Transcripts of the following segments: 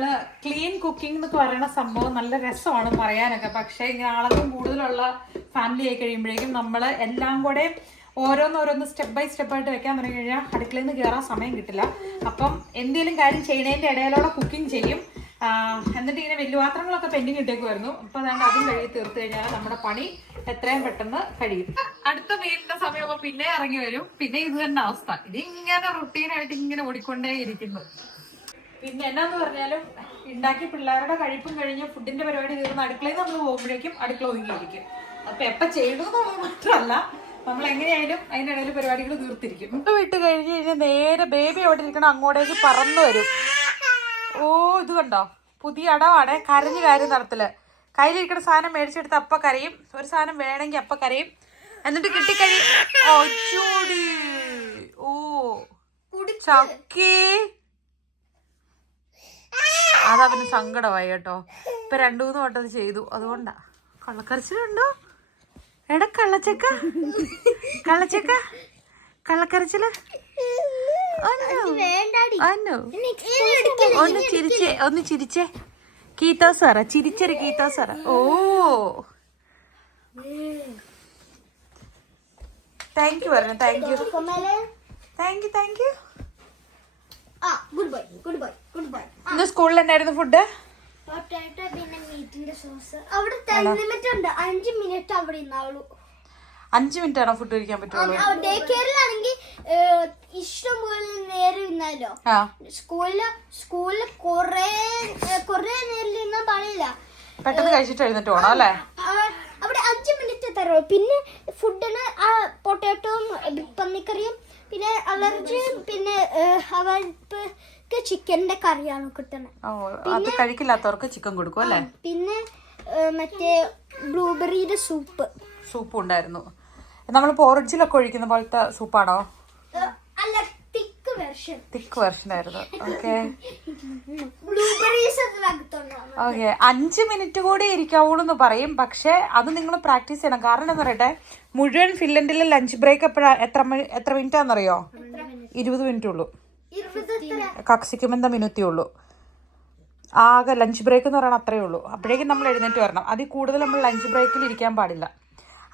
നമ്മള് clean cooking എന്നൊക്കെ പറയുന്ന സംഭവം നല്ല രസമാണ് പറയാനൊക്കെ. പക്ഷെ ഇങ്ങനെ അളവും കൂടുതലുള്ള ഫാമിലി ആയി കഴിയുമ്പോഴേക്കും നമ്മൾ എല്ലാം കൂടെ ഓരോന്നോരോന്ന് സ്റ്റെപ്പ് ബൈ സ്റ്റെപ്പായിട്ട് വെക്കാൻ തുടങ്ങി കഴിഞ്ഞാൽ അടുക്കളയിൽ നിന്ന് കയറാൻ സമയം കിട്ടില്ല. അപ്പം എന്തെങ്കിലും കാര്യം ചെയ്യുന്നതിൻ്റെ ഇടയിലൂടെ കുക്കിംഗ് ചെയ്യും. എന്നിട്ട് ഇങ്ങനെ വലിയ പാത്രങ്ങളൊക്കെ പെൻഡിങ് ഇട്ടേക്കുമായിരുന്നു. അപ്പം അതാണ്ട് അതും കഴുകി തീർത്ത് കഴിഞ്ഞാൽ നമ്മുടെ പണി എത്രയും പെട്ടെന്ന് കഴിയും. അടുത്ത മീനിന്റെ സമയമാകുമ്പോൾ പിന്നെ ഇറങ്ങി വരും. പിന്നെ ഇത് തന്നെ അവസ്ഥ. ഇതിങ്ങനെ റുട്ടീനായിട്ട് ഇങ്ങനെ ഓടിക്കൊണ്ടേ ഇരിക്കുന്നു. പിന്നെ എന്നാന്ന് പറഞ്ഞാലും ഉണ്ടാക്കി പിള്ളേരുടെ കഴിപ്പും കഴിഞ്ഞ് ഫുഡിന്റെ പരിപാടി തീർന്ന് അടുക്കളയിൽ നമ്മൾ പോകുമ്പോഴേക്കും അടുക്കള ഒതുങ്ങിയിരിക്കും. അപ്പൊ എപ്പം ചെയ്യണമെന്നുള്ളത് മാത്രമല്ല, നമ്മൾ എങ്ങനെയായാലും അതിനിടയിൽ പരിപാടികൾ തീർത്തിരിക്കും. ഇപ്പൊ വിട്ട് കഴിഞ്ഞ് കഴിഞ്ഞാൽ നേരെ ബേബി എവിടെ ഇരിക്കണം അങ്ങോട്ടേക്ക് പറന്നു വരും. ഓ ഇത് കണ്ടോ, പുതിയ അടവാണ്. കരഞ്ഞ് കാര്യം നടത്തല്. കയ്യിലിരിക്കുന്ന സാധനം മേടിച്ചെടുത്ത് അപ്പ കരയും. ഒരു സാധനം വേണമെങ്കിൽ അപ്പ കരയും. എന്നിട്ട് കിട്ടിക്കഴിയും. ഓ ചക്കേ, അതവന് സങ്കടമായി കേട്ടോ. ഇപ്പൊ 2-3 വട്ടം അത് ചെയ്തു. അതുകൊണ്ടാ. കള്ളക്കരച്ചിലുണ്ടോ എടാ? കള്ളച്ചക്ക കള്ളക്കരച്ചില്. ഒന്ന് ചിരിച്ചേ. കീത്തോസ് പറ, ചിരിച്ചൊരു കീത്തോസ് പറ. ഓ താങ്ക് യു പറഞ്ഞു. Thank you. ഇന്ന് സ്കൂളിൽ എന്നായിരുന്നു ഫുഡ്? അവിടെ ടൈം ലിമിറ്റ് ഉണ്ട്. 5 മിനിറ്റ് അവിടെ ഇരുന്നാളൂ. 5 മിനിറ്റ് ആണോ ഫുഡ് കഴിക്കാൻ പറ്റുള്ളൂ? ഡേ കെയറിലാണെങ്കിൽ ഇഷ്ടം പോലെ നേരം ഇരുന്നാലോ. സ്കൂളില് കൊറേ നേരം ഇരുന്നാൻ പാടില്ല. പെട്ടെന്ന് കഴിച്ചിട്ട് എഴുന്നേറ്റ് പോണം അല്ലേ? അവിടെ 5 മിനിറ്റ് തരുള്ളൂ. പിന്നെ ഫുഡിന് പൊട്ടാറ്റോയും പന്നിക്കറിയും പിന്നെ അലർജിയും പിന്നെ അവർക്ക് ചിക്കന്റെ കറിയാണ് കിട്ടുന്നത്. അത് കഴിക്കില്ലാത്തവർക്ക് ചിക്കൻ കൊടുക്കും അല്ലേ? പിന്നെ മറ്റേ ബ്ലൂബെറിയുടെ സൂപ്പ് ഉണ്ടായിരുന്നു. നമ്മൾ പോറിഡ്ജിലൊക്കെ ഒഴിക്കുന്ന പോലത്തെ സൂപ്പാണോ? അല്ല, തിക്ക് വെർഷൻ ആയിരുന്നു. ഓക്കെ. 5 മിനിറ്റ് കൂടി ഇരിക്കാവുള്ളൂ എന്ന് പറയും. പക്ഷെ അത് നിങ്ങൾ പ്രാക്ടീസ് ചെയ്യണം. കാരണം എന്താ പറയട്ടെ, മുഴുവൻ ഫിൻലൻഡിലെ ലഞ്ച് ബ്രേക്ക് എത്ര മിനിറ്റാണെന്നറിയോ? 20 മിനിറ്റ് ഉള്ളൂ. കക്സിക്കുമെന്ത മിനിറ്റേ ഉള്ളൂ. ആകെ ലഞ്ച് ബ്രേക്ക് എന്ന് പറയുന്നത് അത്രയേ ഉള്ളൂ. അപ്പോഴേക്കും നമ്മൾ എഴുന്നേറ്റ് വരണം. അതിൽ കൂടുതൽ നമ്മൾ ലഞ്ച് ബ്രേക്കിൽ ഇരിക്കാൻ പാടില്ല.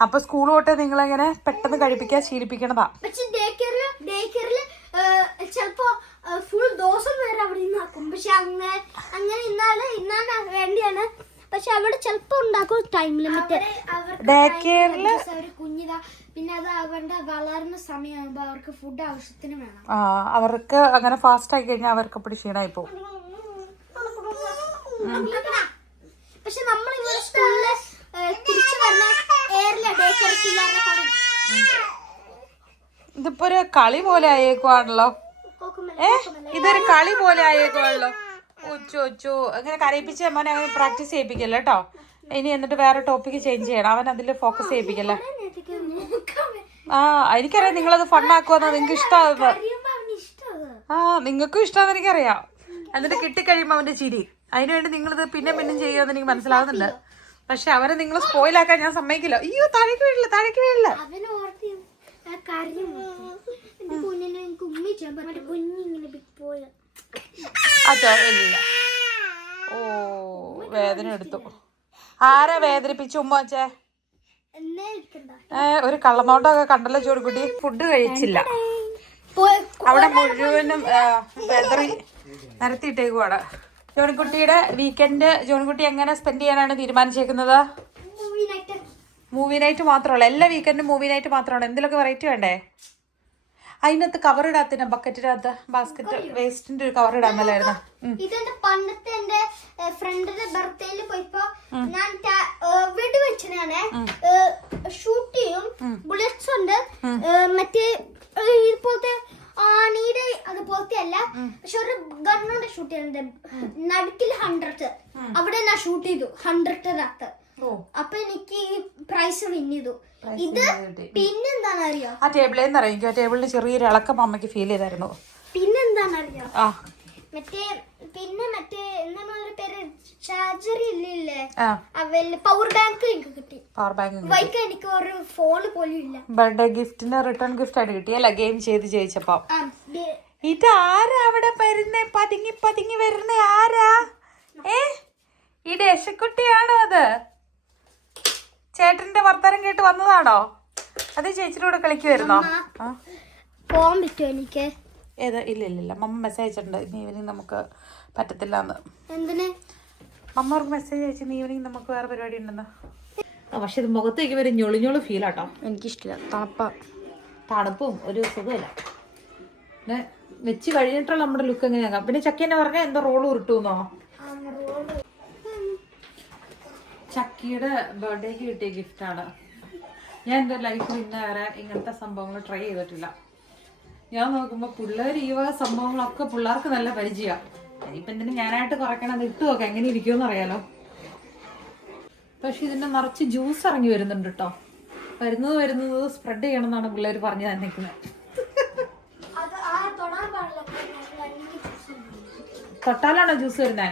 അപ്പൊ സ്കൂൾ തൊട്ട് നിങ്ങളെങ്ങനെ പെട്ടെന്ന് കഴിപ്പിക്കാൻ ശീലിപ്പിക്കണതാ. ചിലപ്പോ ഫുൾ ദിവസം വരെ അവിടെ നിന്നാക്കും. പക്ഷെ അങ്ങനെ ഇന്നാണ് വേണ്ടിയാണ്. പക്ഷെ അവിടെ ചിലപ്പോ ഉണ്ടാക്കും ടൈം ലിമിറ്റ്. കുഞ്ഞിതാ, പിന്നെ അത് അവരുടെ വളരുന്ന സമയമാകുമ്പോ അവർക്ക് ഫുഡ് ആവശ്യത്തിന് വേണം. അവർക്ക് അങ്ങനെ ഫാസ്റ്റ് ആയി കഴിഞ്ഞാൽ അവർക്ക് അപ്പടി ക്ഷീണമായി പോകും. പക്ഷെ നമ്മൾ ഇവിടെ സ്കൂളില് തിരിച്ചു വന്ന ഇതിപ്പോ ഒരു കളി പോലെ ആയേക്കുവാണല്ലോ. ഇതൊരു കളി പോലെ ആയേക്കുവാണല്ലോ. ഉച്ചോ അങ്ങനെ കരയിപ്പിച്ച് മോനെ അങ്ങനെ പ്രാക്ടീസ് ചെയ്യിപ്പിക്കല്ലോ കേട്ടോ. ഇനി എന്നിട്ട് വേറെ ടോപ്പിക്ക് ചേഞ്ച് ചെയ്യണം. അവൻ അതിൽ ഫോക്കസ് ചെയ്യിപ്പിക്കല്ലേ. എനിക്കറിയാം നിങ്ങളത് ഫണ്ണാക്കുവെന്നാ നിങ്ങൾക്ക് ഇഷ്ടമാകുന്നത്. നിങ്ങൾക്കും ഇഷ്ടമാണെന്ന് എനിക്കറിയാം. എന്നിട്ട് കിട്ടിക്കഴിയുമ്പോൾ അവന്റെ ചിരി. അതിനുവേണ്ടി നിങ്ങളിത് പിന്നെ ചെയ്യുമെന്ന് എനിക്ക് മനസ്സിലാവുന്നുണ്ട്. പക്ഷെ അവരെ നിങ്ങൾ സ്പോയിലാക്കാൻ ഞാൻ സമ്മതിക്കില്ല. അയ്യോ, താഴേക്ക് വീഴില്ല. അതോ ഇല്ല. ഓ, വേദന എടുത്തു. ആരാ വേദനിപ്പിച്ചു ഉമ്മ വെച്ചേ? ഒരു കള്ളനോട്ടൊക്കെ കണ്ടല്ലോ ചോറുകുട്ടി. ഫുഡ് കഴിച്ചില്ല. അവിടെ മുഴുവനും വെതറി നിരത്തിയിട്ടേക്കുവാണ്. ജോണിക്കുട്ടിയുടെ വീക്കെൻഡ് ജോണിക്കുട്ടി എങ്ങനെ സ്പെൻഡ് ചെയ്യാനാണ് തീരുമാനിച്ചേക്കുന്നത്? മൂവി നൈറ്റ് മാത്രമല്ല, എല്ലാ വീക്കെൻഡും മൂവി നൈറ്റ് മാത്രമാണ്. എന്തെങ്കിലുമൊക്കെ വെറൈറ്റി വേണ്ടേ? അതിനകത്ത് കവർ ഇടാത്തിന് ബക്കറ്റിനകത്ത് ബാസ്ക്കറ്റ് വേസ്റ്റിന്റെ ഒരു കവർ ഇടാൻ മേലായിരുന്നു. ഇതെന്റെ പണ്ടത്തെ എന്റെ ഫ്രണ്ടിന്റെ ബർത്ത്ഡേയിൽ പോയപ്പോ ഞാൻ വെടിവെച്ചാണ് ഷൂട്ട് ചെയ്യും. ബുള്ളറ്റ്സ് ഉണ്ട്. മറ്റേ ഇതുപോലത്തെ ആണിയുടെ അതുപോലത്തെ അല്ല, പക്ഷെ ഒരു ഗണ്ണോടെ ഷൂട്ട് ചെയ്യുന്നുണ്ട്. നടുക്കിൽ 100 അവിടെ ഞാൻ ഷൂട്ട് ചെയ്തു 100 അപ്പൊ എനിക്ക് പ്രൈസ് വിൻ ചെയ്തു. ഇത് പിന്നെന്താണെന്നറിയോ? ആ ടേബിളേന്ന് അറിയാം. ടേബിളിന് ചെറിയൊരു ഇളക്കം അമ്മയ്ക്ക് ഫീൽ ചെയ്തായിരുന്നു. പിന്നെന്താണെന്നറിയോ? മറ്റേ എന്താണ് പേര്, ചാർജർ ഇല്ലേ, പവർ ബാങ്ക് എനിക്ക് കിട്ടി. വൈക്ക് എനിക്ക് ഒരു ഫോൺ പോലും ഇല്ല. ബർത്ത്ഡേ ഗിഫ്റ്റിന് റിട്ടേൺ ഗിഫ്റ്റ് ആയിട്ട് കിട്ടിയല്ല, ഗെയിം ചെയ്ത് ജയിച്ചപ്പോ. ഇത് ആരാ അവിടെ വരുന്നേ? പതുങ്ങി വരുന്നേ ആരാ? ഈ ദേശക്കുട്ടിയാണോ അത്? ചേട്ടന്റെ വർത്താനം കേട്ട് വന്നതാണോ? അത് ചേച്ചിയുടെ കൂടെ കളിക്കുമായിരുന്നോ? പോവാൻ പറ്റുമോ എനിക്ക്? ഏത്? ഇല്ല മമ്മ മെസ്സേജ് അയച്ചിട്ടുണ്ട് ഇന്ന് ഈവനിങ് നമുക്ക് പറ്റത്തില്ല എന്ന്. എന്തിന്? മമ്മ അവർക്ക് മെസ്സേജ് അയച്ചു ഇന്ന് ഈവനിങ് നമുക്ക് വേറെ പരിപാടി ഉണ്ടെന്ന്. പക്ഷെ ഇത് മുഖത്തേക്ക് വരെ ഞൊളിഞ്ഞോള് ഫീലാട്ടോ. എനിക്കിഷ്ടമില്ല. തണുപ്പും ഒരു സുഖമില്ല. പിന്നെ വെച്ച് കഴിഞ്ഞിട്ടുള്ള നമ്മുടെ ലുക്ക് എങ്ങനെയാക്കാം. പിന്നെ ചക്കേനെ പറഞ്ഞാൽ എന്തോ റോള് ഉരുട്ടുന്നോ? ചക്കിയുടെ ബർത്ത്ഡേക്ക് കിട്ടിയ ഗിഫ്റ്റാണ്. ഞാൻ എൻ്റെ ലൈഫിൽ ഇന്ന് വരെ ഇങ്ങനത്തെ സംഭവങ്ങൾ ട്രൈ ചെയ്തിട്ടില്ല. ഞാൻ നോക്കുമ്പോൾ പിള്ളേർ ഈ വക സംഭവങ്ങളൊക്കെ പിള്ളേർക്ക് നല്ല പരിചയമാണ്. ഇനിയിപ്പോൾ എന്തിനും ഞാനായിട്ട് കുറയ്ക്കണം, അത് ഇട്ട് നോക്കാം എങ്ങനെ ഇരിക്കുമെന്ന് അറിയാലോ. പക്ഷെ ഇതിൻ്റെ നിറച്ച് ജ്യൂസ് ഇറങ്ങി വരുന്നുണ്ട് കേട്ടോ. വരുന്നത് സ്പ്രെഡ് ചെയ്യണം എന്നാണ് പിള്ളേർ പറഞ്ഞു തന്നിരിക്കുന്നത്. തൊട്ടാലാണോ ജ്യൂസ് വരുന്നേ?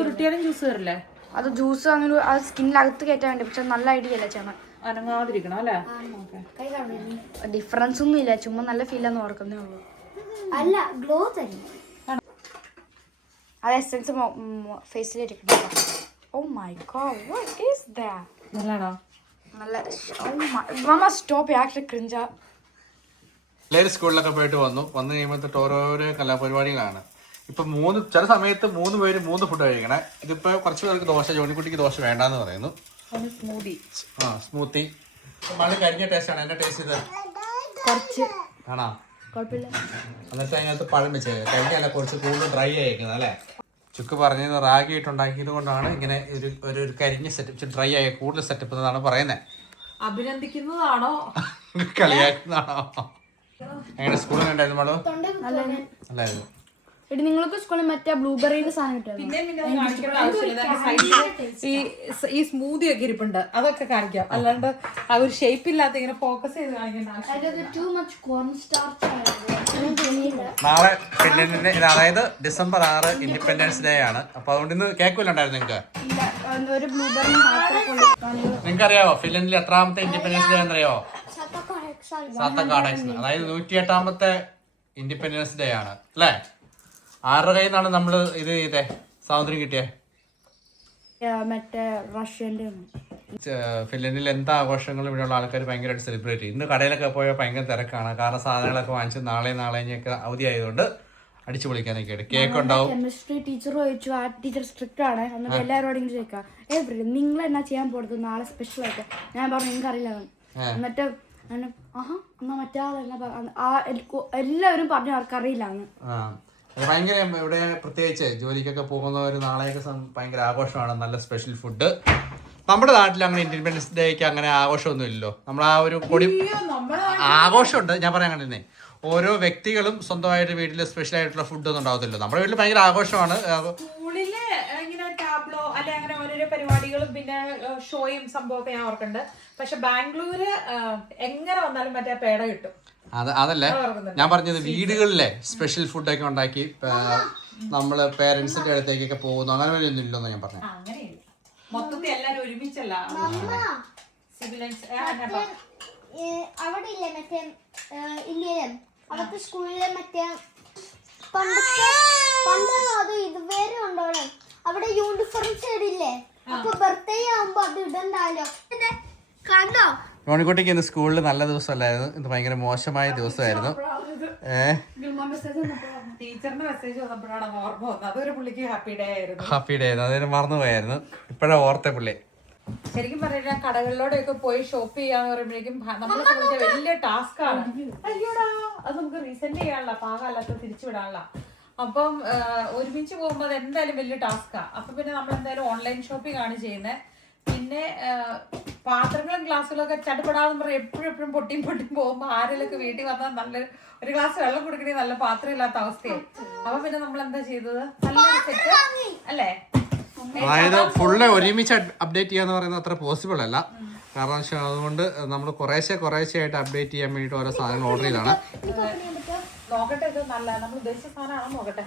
ഉരുട്ടിയാലും ജ്യൂസ് വരില്ലേ? അത് ജ്യൂസ് അങ്ങനെ അത് സ്കിന്നിനകത്ത് കയറ്റാൻ വേണ്ടി. പക്ഷെ നല്ല ഐഡിയ അല്ല ചേട്ടൻ. അനങ്ങാതിരിക്കണം അല്ലേ? ഡിഫറൻസ് ഒന്നും ഇല്ല, ചുമ്മാ നല്ല ഫീലാന്ന് ഓർക്കുന്നേ ഉള്ളൂ. അല്ല, ഗ്ലോ തരും. അത് എസെൻസ് ഫേസിലിരിക്കണം. Oh my god, what is that? നല്ലതാണോ? നല്ല മമ്മ സ്റ്റോപ്പ് ആക്ച്വലി ക്രിഞ്ചാ. എല്ലാവരും സ്കൂളിലൊക്കെ പോയിട്ട് വന്നു കഴിയുമ്പോൾ തൊട്ട് ഓരോരോ കലാപരിപാടികളാണ്. ഇപ്പൊ ചില സമയത്ത് 3 പേര് 3 ഫുഡ് കഴിക്കണേ. ഇതിപ്പോ കുറച്ച് പേർക്ക് ദോശ, ജോണിക്കുട്ടിക്ക് ദോശ വേണ്ടാന്ന് പറയുന്നു. സ്മൂത്തി മഴ കരിഞ്ഞ ടേസ്റ്റ് ആണ്. എന്റെ ടേസ്റ്റ് ഇത് കുറച്ച് ആണോ? കുഴപ്പമില്ല. എന്നിട്ട് അതിനകത്ത് പഴം വെച്ച് കരിഞ്ഞല്ല, കുറച്ച് കൂടുതൽ ഡ്രൈ ആയിരിക്കുന്നത് അല്ലേ? ചുക്ക് പറഞ്ഞത് റാഗി ഇട്ടുണ്ടാക്കിയത് കൊണ്ടാണ് ഇങ്ങനെ ഒരു കരിഞ്ഞ സെറ്റപ്പ്, ഡ്രൈ ആയ കൂടുതൽ സെറ്റപ്പ് എന്നാണ് പറയുന്നത്. അഭിനന്ദിക്കുന്നതാണോ കളിയാക്കുന്നതാണോ? എങ്ങനെ സ്കൂളിൽ ഉണ്ടായിരുന്നു മോളോ? നല്ലായിരുന്നു. എടി നിങ്ങൾക്ക് സ്കൂളിൽ മറ്റേ ബ്ലൂബെറിയുടെ സാധനം കിട്ടും. ഈ സ്മൂതി ഒക്കെ ഇരിപ്പുണ്ട്, അതൊക്കെ കാണിക്കാം. അല്ലാണ്ട് ആ ഒരു ഷേപ്പ് ഇല്ലാത്ത ഇങ്ങനെ ഫോക്കസ് ചെയ്ത് കാണിക്കേണ്ട നാളെ ഫിൻലൻഡിന്റെ അതായത് December 6 ഇൻഡിപെൻഡൻസ് ഡേ ആണ്. അപ്പൊ അതുകൊണ്ട് ഇന്ന് കേൾക്കില്ല ഉണ്ടായിരുന്നു നിങ്ങൾക്ക്? നിങ്ങൾക്ക് അറിയാവോ ഫിൻലൻഡിൽ എത്രാമത്തെ ഇൻഡിപെൻഡൻസ് ഡേ എന്നറിയാവോ? സാത്തക്കാഡക്സ്, അതായത് 108ാമത്തെ ഇൻഡിപെൻഡൻസ് ഡേ ആണ് അല്ലേ? ആരുടെ കയ്യിൽ നിന്നാണ് നമ്മൾ ഇത് ചെയ്തേ സ്വാതന്ത്ര്യം കിട്ടിയേ? മറ്റേ റഷ്യന്റെ. ഫിൻലൻഡിൽ എന്താ ആഘോഷങ്ങളും ഇവിടെയുള്ള ആൾക്കാർ ഭയങ്കരമായിട്ട് സെലിബ്രേറ്റ് ചെയ്യും. ഇന്ന് കടയിലൊക്കെ പോയാൽ ഭയങ്കര തിരക്കാണ്. കാരണം സാധനങ്ങളൊക്കെ വാങ്ങിച്ച് നാളെയൊക്കെ അവധി ആയതുകൊണ്ട് അടിച്ചു പൊളിക്കാനൊക്കെ ആയിട്ട് കേക്ക് ഉണ്ടാവും. കെമിസ്ട്രി ടീച്ചർ ചോദിച്ചു, ആ ടീച്ചർ സ്ട്രിക്റ്റ് ആണ്. എന്നിട്ട് എല്ലാവരോടും ചോദിക്കാം, നിങ്ങൾ എന്നാ ചെയ്യാൻ പോകുന്നത് നാളെ സ്പെഷ്യൽ ആയിട്ട്? ഞാൻ പറഞ്ഞു നിങ്ങൾക്ക് അറിയില്ല. എന്നിട്ട് എന്നാ മറ്റേ എല്ലാവരും പറഞ്ഞു അവർക്കറിയില്ല. ഭയങ്കര ഇവിടെ പ്രത്യേകിച്ച് ജോലിക്കൊക്കെ പോകുന്നവർ നാളെയൊക്കെ ഭയങ്കര ആഘോഷമാണ്. നല്ല സ്പെഷ്യൽ ഫുഡ്. നമ്മുടെ നാട്ടിൽ അങ്ങനെ ഇൻഡിപെൻഡൻസ് ഡേക്ക് അങ്ങനെ ആഘോഷമൊന്നും ഇല്ലല്ലോ. നമ്മൾ ആ ഒരു കൊടി ആഘോഷമുണ്ട്, ഞാൻ പറയാൻ കണ്ടിരുന്നേ. ഓരോ വ്യക്തികളും സ്വന്തമായിട്ട് വീട്ടിൽ സ്പെഷ്യൽ ആയിട്ടുള്ള ഫുഡ് ഒന്നും ഉണ്ടാവത്തില്ലോ. നമ്മുടെ വീട്ടിൽ ഭയങ്കര ആഘോഷമാണ്. സ്കൂളില് ഇങ്ങനെ ടാബ്ലോ അല്ലെ അങ്ങനെ ഓരോരോ പരിപാടികളും പിന്നെ ഷോയും സംഭവമൊക്കെ ഞാൻ ഓർക്കുന്നുണ്ട്. പക്ഷെ ബാംഗ്ലൂര് എങ്ങനെ വന്നാലും മറ്റേ പേട കിട്ടും. അതല്ല ഞാൻ പറഞ്ഞത്, വീടുകളിലെ സ്പെഷ്യൽ ഫുഡൊക്കെ ഉണ്ടാക്കി നമ്മള് പേരൻസിന്റെ അടുത്തേക്കൊക്കെ പോകുന്നു, അങ്ങനെ വലിയൊന്നും ഇല്ലെന്ന് ഞാൻ പറഞ്ഞു. മൊത്തത്തിൽ എല്ലാരും ഒരുമിച്ചല്ല. അവിടെ ഇല്ലേ മറ്റേ ഇന്ത്യയിലും അവിടുത്തെ സ്കൂളിലെ മറ്റേ പണ്ട് അത് ഇതുവരെ ഉണ്ടോളെ അവിടെ യൂണിഫോം ഇടില്ലേ? അപ്പൊ ബർത്ത്ഡേ ആവുമ്പോ അത് ഇടണ്ടാലോ. കണ്ടോ ജോണിക്കുട്ടിക്ക് ഇന്ന് സ്കൂളിൽ നല്ല ദിവസമല്ലായിരുന്നു, ഇന്ന് ഭയങ്കര മോശമായ ദിവസമായിരുന്നു. ടീച്ചറിന്റെ മെസ്സേജ് വന്നപ്പോഴാണ് ഓർമ്മ വന്നത്. അതൊരു പുള്ളിക്ക് ഹാപ്പി ഡേ ആയിരുന്നു. അതിന് മറന്നുപോയായിരുന്നു, ഇപ്പഴാ ഓർത്തെ പുള്ളി. ശരിക്കും പറഞ്ഞാൽ കടകളിലൂടെയൊക്കെ പോയി ഷോപ്പ് ചെയ്യാന്ന് പറയുമ്പോഴേക്കും നമ്മളെ സംബന്ധിച്ച വലിയ ടാസ്ക് ആണ്. അയ്യോടാ, അത് നമുക്ക് റീസെന്റ് ചെയ്യാനുള്ള പാകമല്ലാത്ത തിരിച്ചു വിടാനുള്ള. അപ്പം ഒരുമിച്ച് പോകുമ്പോൾ അത് എന്തായാലും വലിയ ടാസ്കാ. അപ്പൊ പിന്നെ നമ്മൾ എന്തായാലും ഓൺലൈൻ ഷോപ്പിംഗ് ആണ് ചെയ്യുന്നത്. പിന്നെ പാത്രങ്ങളും ഗ്ലാസ്സുകളൊക്കെ ചടപെടാന്ന് പറയും എപ്പോഴും പൊട്ടിയും പോകുമ്പോൾ ആരെങ്കിലൊക്കെ വീട്ടിൽ വന്നാൽ ഒരു ഗ്ലാസ് വെള്ളം കൊടുക്കണമെങ്കിൽ നല്ല പാത്രം ഇല്ലാത്ത അവസ്ഥയായി. അപ്പൊ പിന്നെ നമ്മൾ എന്താ ചെയ്തത്, നല്ലൊരു സെറ്റ് അല്ലേ? അതായത് ഫുള്ള് ഒരുമിച്ച് അപ്ഡേറ്റ് ചെയ്യാന്ന് പറയുന്നത് അത്ര പോസിബിൾ അല്ല. കാരണം അതുകൊണ്ട് നമ്മൾ കുറേശ്ശെ ആയിട്ട് അപ്ഡേറ്റ് ചെയ്യാൻ വേണ്ടിട്ട് ഓരോ സാധനങ്ങൾ ഓർഡർ ചെയ്താണ്. നോക്കട്ടെ, ഇത് നല്ല നമ്മൾ ഉദ്ദേശിച്ച സാധനമാണോ നോക്കട്ടെ.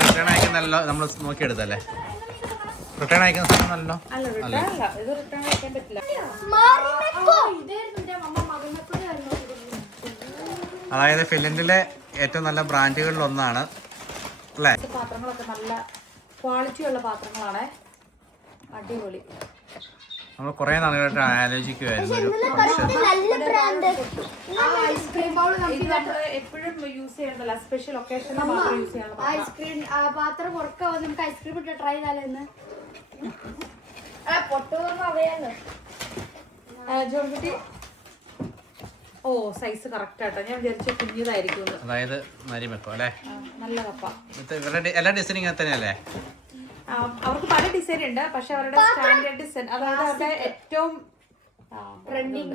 റിട്ടേൺ അയക്കുന്നല്ലോ നമ്മൾ നോക്കിയെടുത്തല്ലേ? റിട്ടേൺ അയക്കുന്ന സാധനം നല്ലോ അല്ല, ഇത് റിട്ടേൺ അയക്കാൻ പറ്റില്ല. അതായത് ഫിൻലൻഡിലെ ഏറ്റവും നല്ല ബ്രാൻഡുകളിൽ ഒന്നാണ് അല്ലേ? പാത്രങ്ങളൊക്കെ നല്ല ക്വാളിറ്റി ഉള്ള പാത്രങ്ങളാണ്. അടിപൊളി. നമ്മൾ കുറേ നാളുകളായിട്ട് ആലോചിക്കുമായിരുന്നു ഒരു നല്ല ബ്രാൻഡ് ഐസ്ക്രീം ബൗൾ ഇത് നമ്മൾ എപ്പോഴും യൂസ് ചെയ്യണ്ടല്ല, സ്പെഷ്യൽ ഒക്കേഷനിൽ മാത്രം യൂസ് ചെയ്യണം. ഐസ്ക്രീം പാത്രം പുറക്കാ നമുക്ക് ഐസ്ക്രീം ഇട്ട് ട്രൈ ചെയ്താലെന്ന് പൊട്ടുന്ന അറിയാലോ. ജോൺകുട്ടി ഓ സൈസ് കറക്റ്റ് ആട്ടോ. ഞാൻ വിചാരിച്ച കുഞ്ഞിതായിരിക്കും. അതായത് നരിമക്കോ അല്ലേ? നല്ല കപ്പ. ഇവരുടെ എല്ലാ ഡിസൈനിങ് തന്നെയല്ലേ? അവർക്ക് പല ഡിസൈൻ ഉണ്ട്, പക്ഷെ അവരുടെ സ്റ്റാൻഡേർഡ് ഡിസൈൻ, അതായത് അവരുടെ ഏറ്റവും ട്രെൻഡിങ്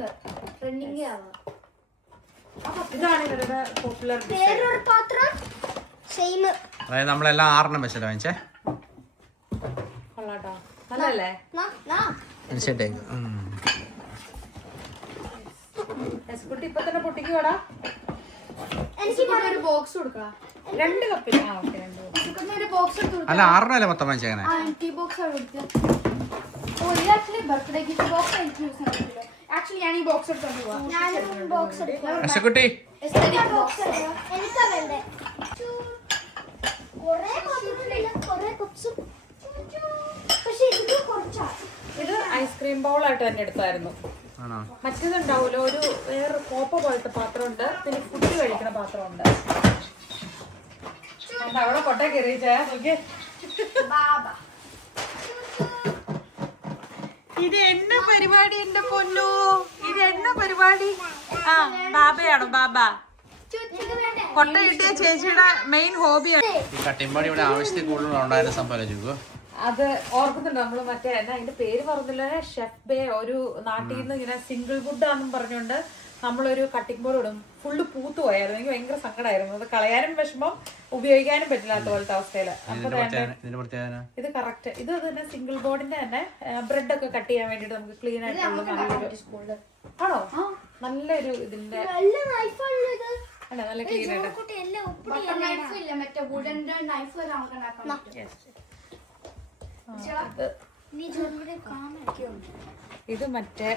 ഇതാണ് ഇവരുടെ പോപ്പുലർ ഡിസൈൻ. വേറൊരു പാത്രം സെയിം. അതായത് നമ്മളെല്ലാം 6 വെച്ചല്ലേ വാങ്ങിച്ചേ? കൊള്ളാട്ടോ, നല്ലല്ലേ? എസ്കുട്ടി ഇപ്പൊ തന്നെ പൊട്ടിക്കോടാ. എനിക്ക് ഒരു ബോക്സ് കൊടുക്കാം. 2 കപ്പിന്. ആ ഓക്കെ, 2 കപ്പ്. ഒരു ബോക്സ് എടുത്തു. അല്ല 6 അല്ലേ മൊത്തം വാങ്ങിച്ചേങ്ങനെ? ടീ ബോക്സ് ആണ് കൊടുത്തത്. ഓ ഇത് ആക്ച്വലി ബർത്ത്ഡേ ഗിഫ്റ്റ് ബോക്സ് എനിക്ക് യൂസ് ചെയ്യാൻ പറ്റില്ല. ആക്ച്വലി ഞാൻ ഈ ബോക്സ് എടുത്തോണ്ട് പോവാം. ഞാനും ബോക്സ് എടുക്കാം. അശക്കുട്ടി ബോക്സ് എടുക്കാം. എനിക്കാ വേണ്ടേ. കുറേ പാത്രങ്ങളില്ല, കുറേ കപ്സും. പക്ഷെ ഇത് കുറച്ചാ. ഇത് ഐസ്ക്രീം ബൗൾ ആയിട്ട് തന്നെ എടുത്തായിരുന്നു. ആണോ? മറ്റേതുണ്ടാവുമല്ലോ, ഒരു വേറെ കോപ്പ പോലത്തെ പാത്രമുണ്ട്, പിന്നെ ഫുഡ് കഴിക്കുന്ന പാത്രമുണ്ട്. അവിടെ കൊട്ട കയറിയിട്ടേ നോക്കിയേ. ഇത് എന്ന പരിപാടി എന്റെ പൊന്നു? ഇത് എന്ന പരിപാടി? ആ ബാബയാണോ? ബാബ കൊട്ട കിട്ടിയ ചേച്ചിയുടെ മെയിൻ ഹോബിയാണ്. ഈ കട്ടിമ്പാടി ഇവിടെ ആവശ്യത്തിൽ കൂടുതൽ ഉണ്ടായിരുന്ന സംഭവം ചുക്കു. അത് ഓർക്കുന്നുണ്ട് നമ്മള് മറ്റേ എന്നാ അതിന്റെ പേര് പറഞ്ഞില്ല, ഷെഫ് ബേ ഒരു നാട്ടിൽ നിന്ന് ഇങ്ങനെ സിംഗിൾ വുഡ് ആണെന്നും പറഞ്ഞുകൊണ്ട് നമ്മളൊരു കട്ടിംഗ് ബോർഡ് ഇടും. ഫുള്ള് പൂത്ത് പോയായിരുന്നു. എനിക്ക് ഭയങ്കര സങ്കടമായിരുന്നു. അത് കളയാനും വിഷമം, ഉപയോഗിക്കാനും പറ്റില്ലാത്ത പോലത്തെ അവസ്ഥയില്. ഇത് കറക്റ്റ്. ഇത് തന്നെ സിംഗിൾ ബോർഡിന്റെ തന്നെ ബ്രെഡ് ഒക്കെ കട്ട് ചെയ്യാൻ വേണ്ടിട്ട് നമുക്ക് ക്ലീൻ ആയിട്ടുള്ള നല്ലൊരു ആണോ? നല്ലൊരു ഇതിന്റെ അല്ല, നല്ല ക്ലീൻ ആയിട്ട്. മറ്റേ വുഡന്റെ നൈഫ് വരെ നമുക്ക് ഉണ്ടാക്കാൻ പറ്റും. ഇത് മറ്റേ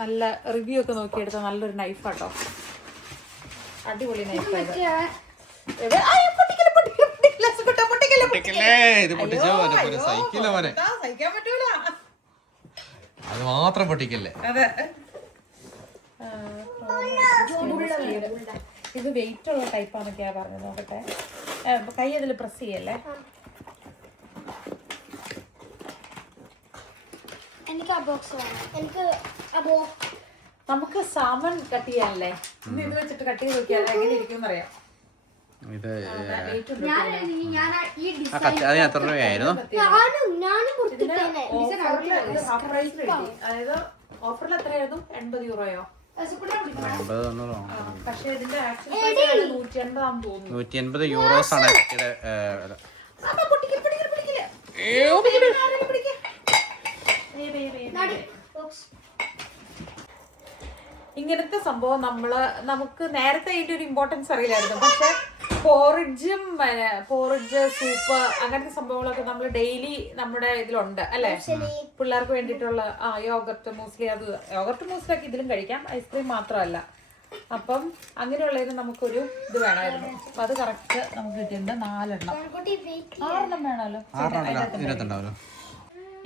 നല്ല റിവ്യൂ ഒക്കെ നോക്കിയെടുത്ത നല്ലൊരു നൈഫാട്ടോ. അടിപൊളി നൈഫ്. സഹിക്കാൻ പറ്റൂല. അത് മാത്രം പൊട്ടിക്കല്ലേ. അതെ. ഇത് വെയിറ്റ് ഉള്ള ടൈപ്പാന്നൊക്കെയാ പറഞ്ഞത്. നോക്കട്ടെ, കൈ അതിൽ പ്രസ് ചെയ്യല്ലേ. എനിക്ക് ആ ബോക്സ് വേണം. എനിക്ക് നമുക്ക് സാമൺ കട്ട് ചെയ്യാനല്ലേ? ഇന്ന് ഇത് വെച്ചിട്ട് കട്ട് ചെയ്ത് നോക്കിയാൽ എങ്ങനെ ഇരിക്കും അറിയാം. ഇത് ഞാൻ ഈ അതിന് എത്ര രൂപയായിരുന്നു? ഞാനും കൊടുത്തിട്ടേനെ. അതായത് ഓഫറിൽ എത്രയായിരുന്നു? 80 യൂറോയോ? പക്ഷെ ഇതിന്റെ ആക്ച്വൽ 180 ആണെന്ന് തോന്നുന്നു. 180 യൂറോസ് ആണ്. ഇങ്ങനത്തെ സംഭവം നമുക്ക് നേരത്തെ അതിന്റെ ഒരു ഇമ്പോർട്ടൻസ് അറിയില്ലായിരുന്നു. പക്ഷെ പോറിഡ്ജ് സൂപ്പ് അങ്ങനത്തെ സംഭവങ്ങളൊക്കെ നമ്മൾ ഡെയിലി നമ്മുടെ ഇതിലുണ്ട് അല്ലെ? പിള്ളേർക്ക് വേണ്ടിയിട്ടുള്ള യോഗർട്ട് മൂസ്ലി. അത് യോഗർട്ട് മൂസ്ലി ഒക്കെ ഇതിലും കഴിക്കാം, ഐസ്ക്രീം മാത്രമല്ല. അപ്പം അങ്ങനെയുള്ളതിന് നമുക്കൊരു ഇത് വേണമായിരുന്നു. അപ്പൊ അത് കറക്റ്റ് നമുക്ക് കിട്ടിയിട്ടുണ്ട്. 4 എണ്ണം. 6 വേണമല്ലോ.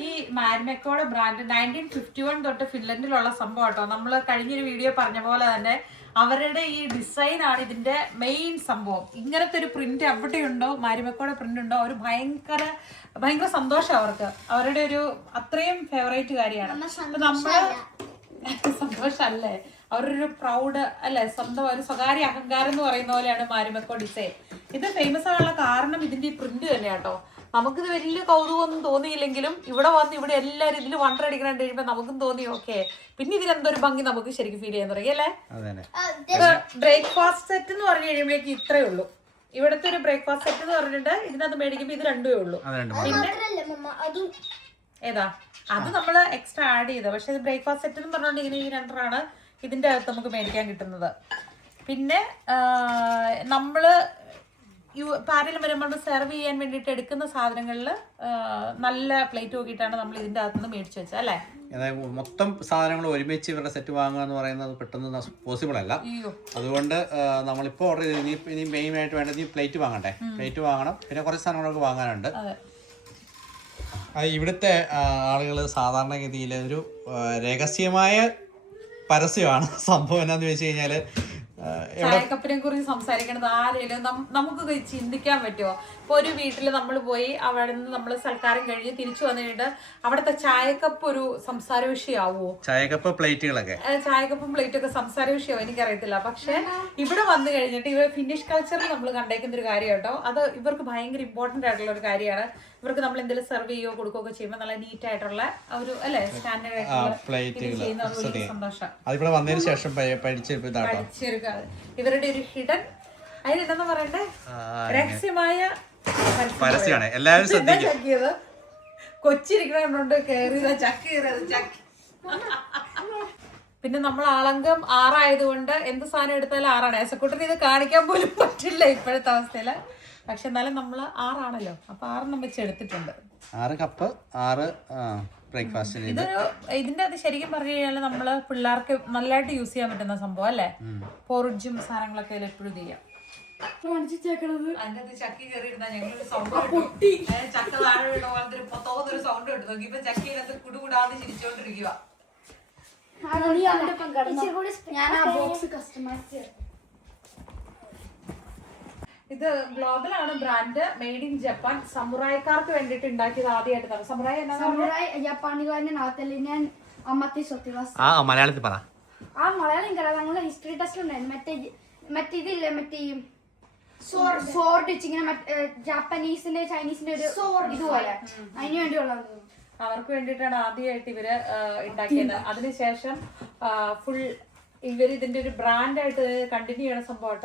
ഈ മാരിമെക്കോടെ ബ്രാൻഡ് 1951 തൊട്ട് ഫിൻലൻഡിലുള്ള സംഭവം കേട്ടോ. നമ്മൾ കഴിഞ്ഞൊരു വീഡിയോ പറഞ്ഞ പോലെ തന്നെ അവരുടെ ഈ ഡിസൈൻ ആണ് ഇതിന്റെ മെയിൻ സംഭവം. ഇങ്ങനത്തെ ഒരു പ്രിന്റ് എവിടെയുണ്ടോ, മാരിമെക്കോടെ പ്രിന്റ് ഉണ്ടോ, ഒരു ഭയങ്കര സന്തോഷം അവർക്ക്. അവരുടെ ഒരു അത്രയും ഫേവറേറ്റ് കാര്യമാണ്. നമ്മള് സന്തോഷല്ലേ, അവരൊരു പ്രൗഡ് അല്ലെ, സ്വന്തം ഒരു സ്വകാര്യ അഹങ്കാരം എന്ന് പറയുന്ന പോലെയാണ് മാരിമെക്കോ ഡിസൈൻ. ഇത് ഫേമസ് ആകാനുള്ള കാരണം ഇതിന്റെ ഈ പ്രിന്റ് തന്നെയാട്ടോ. നമുക്കിത് വലിയ കൗതുകമൊന്നും തോന്നിയില്ലെങ്കിലും ഇവിടെ എല്ലാവരും ഇതിൽ വണ്ടടിക്കണ കഴിയുമ്പോൾ നമുക്കും തോന്നി ഓക്കെ, പിന്നെ ഇതിലെന്തൊരു ഭംഗി നമുക്ക് ശരിക്കും ഫീൽ ചെയ്യാൻ തുടങ്ങി അല്ലേ? ബ്രേക്ക്ഫാസ്റ്റ് സെറ്റ് എന്ന് പറഞ്ഞു കഴിയുമ്പോഴേക്ക് ഇത്രയേ ഉള്ളൂ. ഇവിടുത്തെ ഒരു ബ്രേക്ക്ഫാസ്റ്റ് സെറ്റ് എന്ന് പറഞ്ഞിട്ട് ഇതിനകത്ത് മേടിക്കുമ്പോൾ ഇത് 2 ഉള്ളൂ. പിന്നെ ഏതാ അത് നമ്മൾ എക്സ്ട്രാ ആഡ് ചെയ്ത. പക്ഷെ ഇത് ബ്രേക്ക്ഫാസ്റ്റ് സെറ്റ് എന്ന് പറഞ്ഞുകൊണ്ട് ഇങ്ങനെ ഈ 2 ഇതിന്റെ അകത്ത് നമുക്ക് മേടിക്കാൻ കിട്ടുന്നത്. പിന്നെ നമ്മള് ആരെങ്കിലും വരുമ്പോൾ സെർവ് ചെയ്യാൻ വേണ്ടിയിട്ട് എടുക്കുന്ന സാധനങ്ങളിൽ നല്ല പ്ലേറ്റ് നോക്കിയിട്ടാണ് നമ്മൾ ഇതിൻ്റെ അകത്തുനിന്ന് മേടിച്ചു വെച്ചത് അല്ലേ? അതായത് മൊത്തം സാധനങ്ങൾ ഒരുമിച്ച് ഇവരുടെ സെറ്റ് വാങ്ങുക എന്ന് പറയുന്നത് പെട്ടെന്ന് പോസിബിൾ അല്ല. അതുകൊണ്ട് നമ്മളിപ്പോൾ ഓർഡർ ചെയ്ത് ഇനി മെയിൻ ആയിട്ട് വേണ്ടത് ഈ പ്ലേറ്റ് വാങ്ങണ്ടേ, പ്ലേറ്റ് വാങ്ങണം. പിന്നെ കുറച്ച് സാധനങ്ങളൊക്കെ വാങ്ങാനുണ്ട്. ഇവിടുത്തെ ആളുകൾ സാധാരണഗതിയിൽ ഒരു രഹസ്യമായ പരസ്യമാണ് സംഭവം. എന്നാന്ന് വെച്ച് കഴിഞ്ഞാൽ ചായക്കപ്പിനെ കുറിച്ച് സംസാരിക്കണത് ആരെങ്കിലും നമുക്ക് ചിന്തിക്കാൻ പറ്റുമോ? ഇപ്പൊ ഒരു വീട്ടിൽ നമ്മൾ പോയി അവിടെ നിന്ന് നമ്മൾ സൽക്കാരം കഴിഞ്ഞ് തിരിച്ചു വന്നു കഴിഞ്ഞിട്ട് അവിടുത്തെ ചായക്കപ്പ് ഒരു സംസാര വിഷയമാവോ? ചായക്കപ്പ് പ്ലേറ്റുകളൊക്കെ, ചായക്കപ്പും പ്ലേറ്റും ഒക്കെ സംസാര വിഷയമോ എനിക്കറിയത്തില്ല. പക്ഷെ ഇവിടെ വന്നു കഴിഞ്ഞിട്ട് ഇവർ ഫിനിഷ് കൾച്ചറിൽ നമ്മൾ കണ്ടേക്കുന്ന ഒരു കാര്യം കേട്ടോ. അത് ഇവർക്ക് ഭയങ്കര ഇമ്പോർട്ടന്റ് ആയിട്ടുള്ള ഒരു കാര്യമാണ്. ഇവർക്ക് നമ്മൾ എന്തെങ്കിലും സെർവ് ചെയ്യുകയോ കൊടുക്കുകയൊക്കെ ചെയ്യുമ്പോൾ നല്ല നീറ്റ് ആയിട്ടുള്ള ഒരു അല്ലെ സ്റ്റാൻഡേർഡ് ആയിട്ടുള്ള സന്തോഷം. അതിവിടെ വന്നതിന് ശേഷം പഠിച്ചെടുക്കുക. ഇവരുടെ ഒരു ഹിഡൻ അതിനെന്താ പറയണ്ടേ, രഹസ്യമായ പരസ്യമാണ്. എല്ലാവരും ശ്രദ്ധിക്കും. കൊച്ചിരിക്കണോണ്ട് കേറിയത് ചക്കി. പിന്നെ നമ്മൾ ആളങ്കം 6 ആയതുകൊണ്ട് എന്ത് സാധനം എടുത്താലും 6 ഏസക്കൂട്ടിന് ഇത് കാണിക്കാൻ പോലും പറ്റില്ല ഇപ്പോഴത്തെ അവസ്ഥയില്. പക്ഷെ എന്നാലും നമ്മൾ 6 ആണല്ലോ, അപ്പൊ 6 നമ്മൾ വെച്ചെടുത്തിട്ടുണ്ട്. 6 കപ്പ് 6 ബ്രേക്ക്ഫാസ്റ്റിന്. ഇതിന്റെ അത് ശരിക്കും പറഞ്ഞു കഴിഞ്ഞാൽ നമ്മള് പിള്ളേർക്ക് നല്ലതായിട്ട് യൂസ് ചെയ്യാൻ പറ്റുന്ന സംഭവം അല്ലേ? പോറിഡ്ജും സാധനങ്ങളൊക്കെ എപ്പോഴും ചെയ്യാം. അതിനകത്ത് ചക്കി കയറിയിരുന്ന ഞങ്ങളൊരു സൗണ്ട് പൊട്ടി, ചക്ക താഴെ വീണ പോലത്തെ ഒരു പൊത്തോന്നൊരു സൗണ്ട് കിട്ടും. നോക്കി ഇപ്പൊ ചക്കയിനകത്ത് കുടുകൂടാന്ന് ചിരിച്ചോണ്ടിരിക്കുക. ഇത് ഗ്ലോബലാണ് ബ്രാൻഡ്, മെയ്ഡ് ഇൻ ജപ്പാൻ. സമുറായിക്കാർക്ക് വേണ്ടിട്ട് ഉണ്ടാക്കിയത് ആദ്യമായിട്ട്. സമുറായി മലയാളത്തിൽ പറ. ആ മലയാളം ഞങ്ങളുടെ ഹിസ്റ്ററി ടെസ്റ്റ് ഉണ്ടായിരുന്നു. മറ്റേ ഇതില്ലേ, മറ്റേ സോർഡ് വെച്ച് ഇങ്ങനെ ജാപ്പനീസിന്റെ ചൈനീസിന്റെ ഒരു ഇതുപോലെ അതിന് വേണ്ടിയുള്ളത്. അവർക്ക് വേണ്ടിയിട്ടാണ് ആദ്യമായിട്ട് ഇവര് ഉണ്ടാക്കിയത്. അതിനുശേഷം ഫുൾ ഇവര് ഇതിന്റെ ഒരു ബ്രാൻഡായിട്ട് കണ്ടിന്യൂ ചെയ്യണ സംഭവം.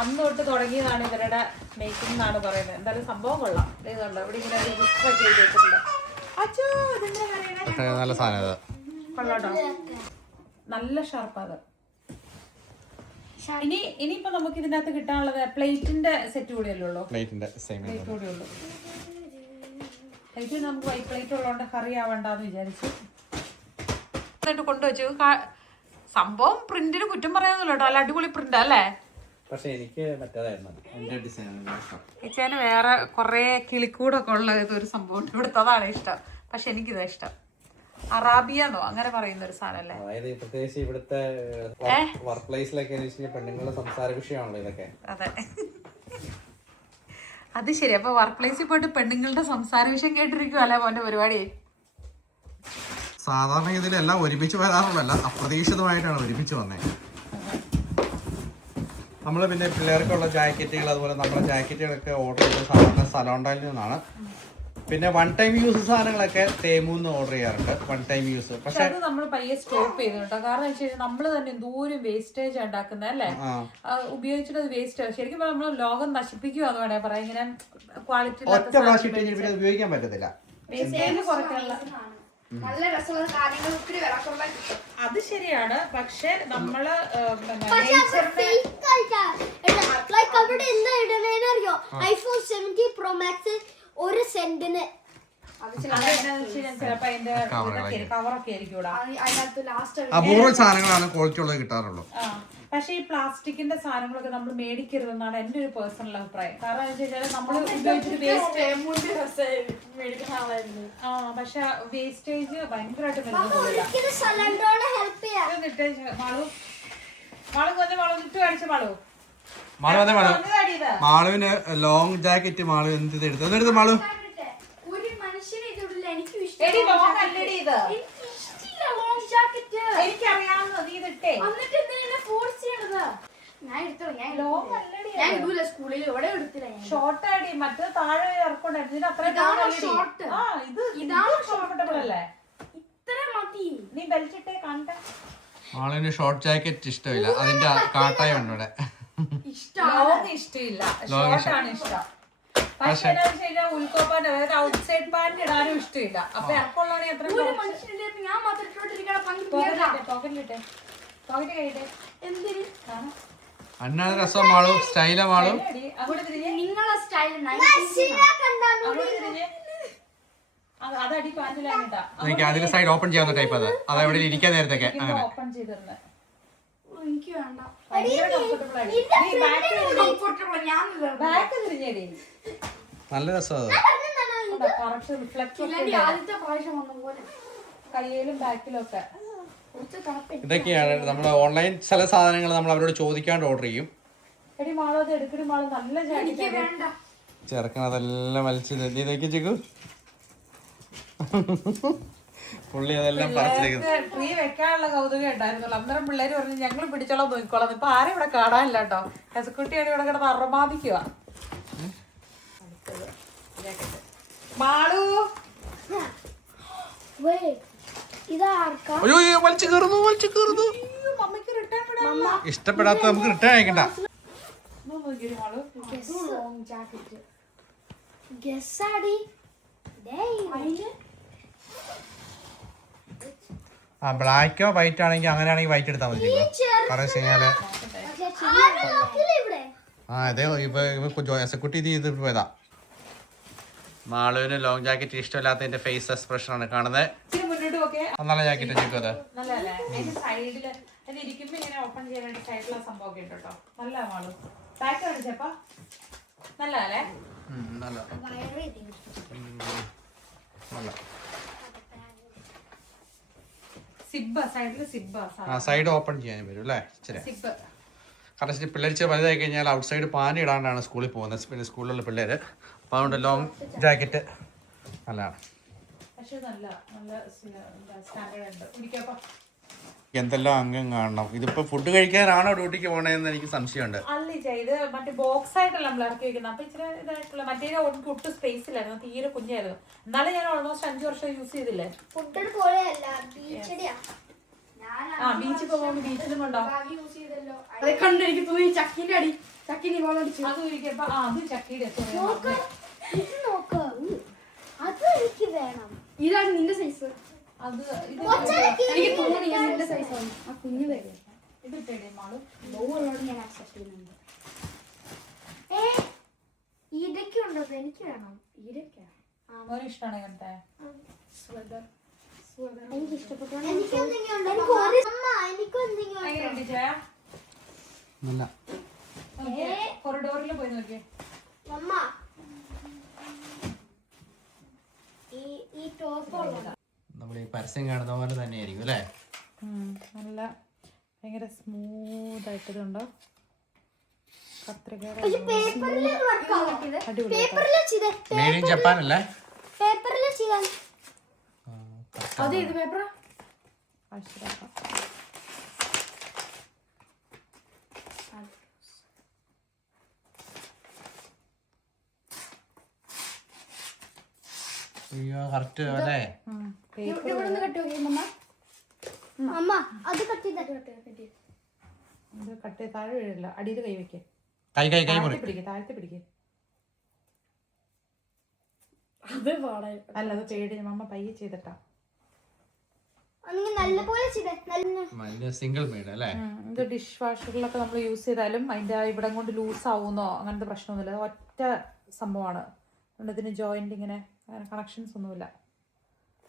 അന്ന് തൊട്ട് തുടങ്ങിയതാണ് ഇവരുടെ മേക്കിംഗ് എന്നാണ് പറയുന്നത്. എന്തായാലും സംഭവം കൊള്ളാം. ഇതുണ്ട് ഇവിടെ ഇങ്ങനെ രജിസ്റ്റർ ഒക്കെ ചെയ്ത് വെച്ചിട്ടുണ്ട്. അച്ചോ, നല്ല സാധനം കൊള്ളാട്ടോ, നല്ല ഷാർപ്പാത്. ഇനിയിപ്പോ നമുക്ക് ഇതിനകത്ത് കിട്ടാനുള്ളത് പ്ലേറ്റിന്റെ സെറ്റ് കൂടിയല്ലേ ഉള്ളൂ. പ്ലേറ്റ് കൂടി ഉള്ളൂ. പ്ലേറ്റ് നമുക്ക് വൈറ്റ് പ്ലേറ്റ് ഉള്ളതുകൊണ്ട് കറി ആവണ്ടെന്ന് വിചാരിച്ചു കൊണ്ടുവച്ചു. സംഭവം പ്രിന്റിന് കുറ്റം പറയാനൊന്നുമില്ല കേട്ടോ, നല്ല അടിപൊളി പ്രിന്റ് അല്ലേ? പക്ഷെ എനിക്ക് ഇച്ചേന് വേറെ കുറെ കിളിക്കൂടൊക്കെ ഉള്ള ഒരു സംഭവം ഇവിടുത്തെ, അതാണ് ഇഷ്ടം. പക്ഷെ എനിക്കിതാ ഇഷ്ടം. അറാബിയാന്നോ അങ്ങനെ പറയുന്ന ഒരു സാധനം അല്ലേ? പ്രത്യേകിച്ച് ഇവിടുത്തെ വർക്ക് പ്ലേസിലൊക്കെ പെണ്ണുങ്ങളുടെ സംസാര വിഷയമാണല്ലോ ഇതൊക്കെ. അതെ, അത് ശരി. അപ്പൊ വർക്ക് പ്ലേസിൽ പോയിട്ട് പെണ്ണുങ്ങളുടെ സംസാര വിഷയം കേട്ടിരിക്കുവല്ലേ മോന്റെ പരിപാടി? സാധാരണ ഇതിലെല്ലാം ഒരുമിച്ച് വരാറുള്ളല്ല, അപ്രതീക്ഷിതമായിട്ടാണ് ഒരുമിച്ച് വന്നത്. നമ്മൾ പിന്നെ പിള്ളേർക്കുള്ള ജാക്കറ്റുകൾ, അതുപോലെ നമ്മുടെ ജാക്കറ്റുകളൊക്കെ ഓർഡർ ചെയ്ത സാധാരണ സലോണ്ടയിൽ നിന്നാണ്. പിന്നെ 1 ടൈം യൂസ് സാധനങ്ങളൊക്കെ തേമൂന്ന് ഓർഡർ ചെയ്യാറുണ്ട്, 1 ടൈം യൂസ്. പക്ഷെ അത് നമ്മൾ പയ്യെ സ്റ്റോപ്പ് ചെയ്തു കേട്ടോ. കാരണം വെച്ച് കഴിഞ്ഞാൽ നമ്മൾ തന്നെ എന്തോരം വേസ്റ്റേജ് ഉണ്ടാക്കുന്നത് അല്ലേ? ഉപയോഗിച്ചിട്ട് അത് വേസ്റ്റ്. ശരിക്കും നമ്മൾ ലോകം നശിപ്പിക്കുവാന്ന് വേണേ പറയാം. ഇങ്ങനെ ക്വാളിറ്റി ഉപയോഗിക്കാൻ പറ്റത്തില്ല. വേസ്റ്റേജ് കുറയ്ക്കാനുള്ള നല്ല രസമുള്ള കാര്യങ്ങൾ ഒത്തിരി വിലക്കുള്ള. അത് ശരിയാണ്. പക്ഷെ നമ്മള് അവിടെ എന്താ ഇടണേന്നറിയോ? ഐഫോൺ 17 Pro Max 1 സെന്റിന്. ചിലപ്പോ അതിന്റെ കവറൊക്കെ ആയിരിക്കും ഇവിടെ. അപൂർവ സാധനങ്ങളാണ് ക്വാളിറ്റി ഉള്ളത് കിട്ടാറുള്ളൂ. പക്ഷെ ഈ പ്ലാസ്റ്റിക്കിന്റെ സാധനങ്ങളൊക്കെ നമ്മൾ മേടിക്കരുതെന്നാണ് എന്റെ ഒരു പേഴ്സണൽ അഭിപ്രായം. കാരണം എന്താ വെച്ചാൽ നമ്മൾ ഉപയോഗിച്ചിട്ട് പക്ഷെ വേസ്റ്റേജ് ഭയങ്കരമായിട്ട് മാളുവിന് ലോങ് ജാക്കറ്റ് മാളു എന്ത് എടുത്തു മാളു? ഷോർട്ടാടി, മറ്റേ താഴെ ഇറക്കൊണ്ടായിരുന്നു. നീ ബെൽറ്റ് ഇട്ടേ കാണട്ടെ. മാളുവിന് ഷോർട്ട് ജാക്കറ്റ് ഇഷ്ടമില്ല, അതിന്റെ കാട്ടായ ഉണ്ട് ഇവിടെ. ഇഷ്ടമില്ല, ഷോർട്ടാണ് ഇഷ്ടം. പക്ഷെ ഉൾക്കോപ്പാൻ, അതായത് ഔട്ട്സൈഡ് പാന്റ് ഇടാനും ഇഷ്ടമില്ല. അപ്പൊ ഇറക്കമുള്ളതാണ് എത്ര പോക്കറ്റിലിട്ടെ പോക്കറ്റ് കഴിയട്ടെ. എന്തിന് അന്നാണ് രസം മാളും സ്റ്റൈല മാളും. അങ്ങോട്ട് തിരിഞ്ഞേ, നിങ്ങളെ സ്റ്റൈൽ അതടി പാൻറ്റിലാണ്ടാ എനിക്ക് അതിന്റെ സൈഡ് ഓപ്പൺ ചെയ്യാവുന്ന ടൈപ്പ് അത് എവിടെ ഇരിക്കാൻ നേരത്തൊക്കെ അങ്ങനെ. ഓപ്പൺ ചെയ്തിരുന്നത്. എനിക്ക് വേണ്ട. ഭയങ്കര comfortable ആടി. നീ back തിരിഞ്ഞേടി. നല്ല രസം അത്. correct reflect ഒക്കെ ഇല്ലാണ്ടി ആദ്യത്തെ പ്രാവശ്യം വന്ന പോലെ കയ്യിലും ബാക്കിലും ഒക്കെ. കുറച്ച് തണുപ്പ്. ഇതൊക്കെയാണ് നമ്മൾ ഓൺലൈൻ ചില സാധനങ്ങൾ നമ്മൾ അവരോട് ചോദിക്കാണ്ട് ഓർഡർ ചെയ്യും. എടി മാളോ അത് എടുക്കടി മാളോ, നല്ല എനിക്ക് ജാക്കറ്റ്. വേണ്ട. ചെറുക്കൻ അതെല്ലാം വലിച്ചു നീ നോക്കി ചിക്കു. പുള്ളി അതെല്ലാം പറിച്ചിരിക്കുന്നു. ട്രീ വെക്കാനുള്ള കൗതുകം ഉണ്ടായിരുന്നല്ലോ. അന്നേരം പിള്ളേര് പറഞ്ഞു ഞങ്ങൾ പിടിച്ചോളാം നോക്കിക്കോളാം. ഇപ്പൊ ആരും ഇവിടെ കാണാനില്ല കേട്ടോ. ഹെസക്കുട്ടിയാണ് ഇവിടെ കിടന്ന് അറമാദിക്കുക. മാളു ഇതാർക്കാ? അയ്യോ വലിച്ചു കയറുന്നു. മമ്മിക്ക് റിട്ടേൺ വിടാ. ഇഷ്ടപ്പെടാത്ത നമുക്ക് റിട്ടേൺ അയക്കണ്ട. നോക്കിയൊരു മാളു. Long jacket. ഗസ്സാടി. ആ ബ്ലാക്കോ വൈറ്റ് ആണെങ്കിൽ അങ്ങനെയാണെങ്കിൽ വൈറ്റ് എടുത്താൽ മതി. കാരണം വെച്ച് കഴിഞ്ഞാല് ഇവിടെ ആ അതെ ഇപ്പൊ എസക്കുട്ടി ഇത് ചെയ്തിട്ട് പോയതാ. മാളുവിന് ലോങ് ജാക്കറ്റ് ഇഷ്ടമില്ലാത്തതിന്റെ ഫേസ് എക്സ്പ്രഷൻ ആണ് കാണുന്നത്. ഇച്ചിരി മുന്നോട്ട് നോക്കേ. നല്ല ജാക്കറ്റ് ചോദിക്കും അത്. നല്ലല്ലേ? അതിന്റെ സൈഡില് അത് ഇരിക്കുമ്പോ ഇങ്ങനെ ഓപ്പൺ ചെയ്യാൻ വേണ്ടി സൈഡിലുള്ള സംഭവം ഒക്കെ ഉണ്ട് കേട്ടോ. നല്ല മാളു. പാക്ക് കാണിച്ചപ്പാ നല്ലല്ലേ? നല്ല നല്ല സിബ്ബ സൈഡില് സിബ്ബ ആ സൈഡ് ഓപ്പൺ ചെയ്യാൻ വരും അല്ലേ ഇച്ചിരി. സിബ്ബ്. കാരണം പിള്ളേർ ഇച്ചിരി വലുതായി കഴിഞ്ഞാൽ ഔട്ട് സൈഡ് പാനി ഇടാണ്ടാണ് സ്കൂളിൽ പോകുന്നത്. പിന്നെ സ്കൂളിലുള്ള പിള്ളേർ അപ്പോൾ അതുകൊണ്ട് ലോങ് ജാക്കറ്റ് നല്ലതാണ്. പക്ഷെ നല്ല നല്ല സ്റ്റാൻഡേർഡ് ഉണ്ട്. പിടിക്കാപ്പാ. എന്തെല്ലാം അംഗം കാണണം. ഇതിപ്പോ ഫുഡ് കഴിക്കാനാണോ ഡ്യൂട്ടിക്ക് പോകണതെന്ന് എനിക്ക് സംശയമുണ്ട്. അല്ല ഇത് മറ്റേ ബോക്സ് ആയിട്ടല്ല നമ്മൾ ഇറക്കി വെക്കുന്നത്. അപ്പൊ ഇച്ചിരി ഇതായിട്ടുള്ള മറ്റേ ഒട്ടും സ്പേസ് ഇല്ലായിരുന്നു, തീരെ കുഞ്ഞായിരുന്നു. എന്നാലും ഞാൻ ഓൾമോസ്റ്റ് 5 വർഷം യൂസ് ചെയ്തില്ലേ. ഫുഡ് പോലെയല്ല, ബീച്ചടിയാ. ആ ബീച്ചിൽ പോകുമ്പോൾ ബീച്ചിലും കൊണ്ടോ യൂസ് ചെയ്തല്ലോ. അതെ കണ്ടു എനിക്ക് തോന്നി ചക്കിന്റെ അടി. ചക്കിനി പോലെ അടിച്ചു. അത് ഇരിക്കപ്പോ അത് ചക്കിയുടെ നോക്ക്, ഇത് നോക്ക്. അത് എനിക്ക് വേണം. ഇതാണ് നിന്റെ സൈസ്. അത് ഇത് എനിക്ക് തോന്നി ഞാൻ നിന്റെ സൈസ് ആണ്. ആ കുഞ്ഞു വരും. ഇത് ഇട്ടേ മാളു. ലോ ഉള്ളോട് ഞാൻ അക്സെപ്റ്റ് ചെയ്യുന്നുണ്ട്. ഇതൊക്കെയുണ്ടോ? എനിക്ക് വേണം. ഇതൊക്കെയാ മോന് ഇഷ്ടമാണ് ഇങ്ങനത്തെ സ്വദർ. എനിക്ക് ഇഷ്ടപ്പെട്ടു. എങ്ങനെയുണ്ട് ചേ? നല്ല കൊറിഡോറിൽ പോയി നോക്കിയേ. ഈ ടോപ്പ് നമ്മൾ ഈ പരസ്യം കാണുന്ന പോലെ തന്നെയായിരിക്കും അല്ലേ? നല്ല ഭയങ്കര സ്മൂത്ത് ആയിട്ട് ഇതുണ്ടോ കത്രിക. മെയ്ഡ് ഇൻ ജപ്പാൻ അല്ലേ? പേപ്പറിൽ ചെയ്യാൻ അത് ഏത് പേപ്പറാ? അയ്യോ കറക്റ്റ് അല്ലേ? ഇവിടെ നിന്ന് കട്ട് നോക്കിയമ്മ. അമ്മ അത് കട്ട് ചെയ്ത ഇത് കട്ട് താഴെ വീഴില്ല. അടിയിൽ കൈ വെക്കേ. കൈ മുറി. പിടിക്കേ, താഴത്തെ പിടിക്കേ. അത് പാടായി. അല്ല അത് പേടി അമ്മ പയ്യെ ചെയ്തിട്ടാ. നല്ലപോലെ ചെയ്ത സിംഗിൾ മെയ്ഡ് അല്ലേ? ഇത് ഡിഷ് വാഷറിലൊക്കെ നമ്മൾ യൂസ് ചെയ്താലും അതിന്റെ ഇവിടെ കൊണ്ട് ലൂസ് ആവുന്നോ അങ്ങനത്തെ പ്രശ്നമൊന്നുമില്ല. ഒറ്റ സംഭവമാണ്. അതുകൊണ്ട് ഇതിന് ജോയിന്റ് ഇങ്ങനെ കണക്ഷൻസ് ഒന്നുമില്ല.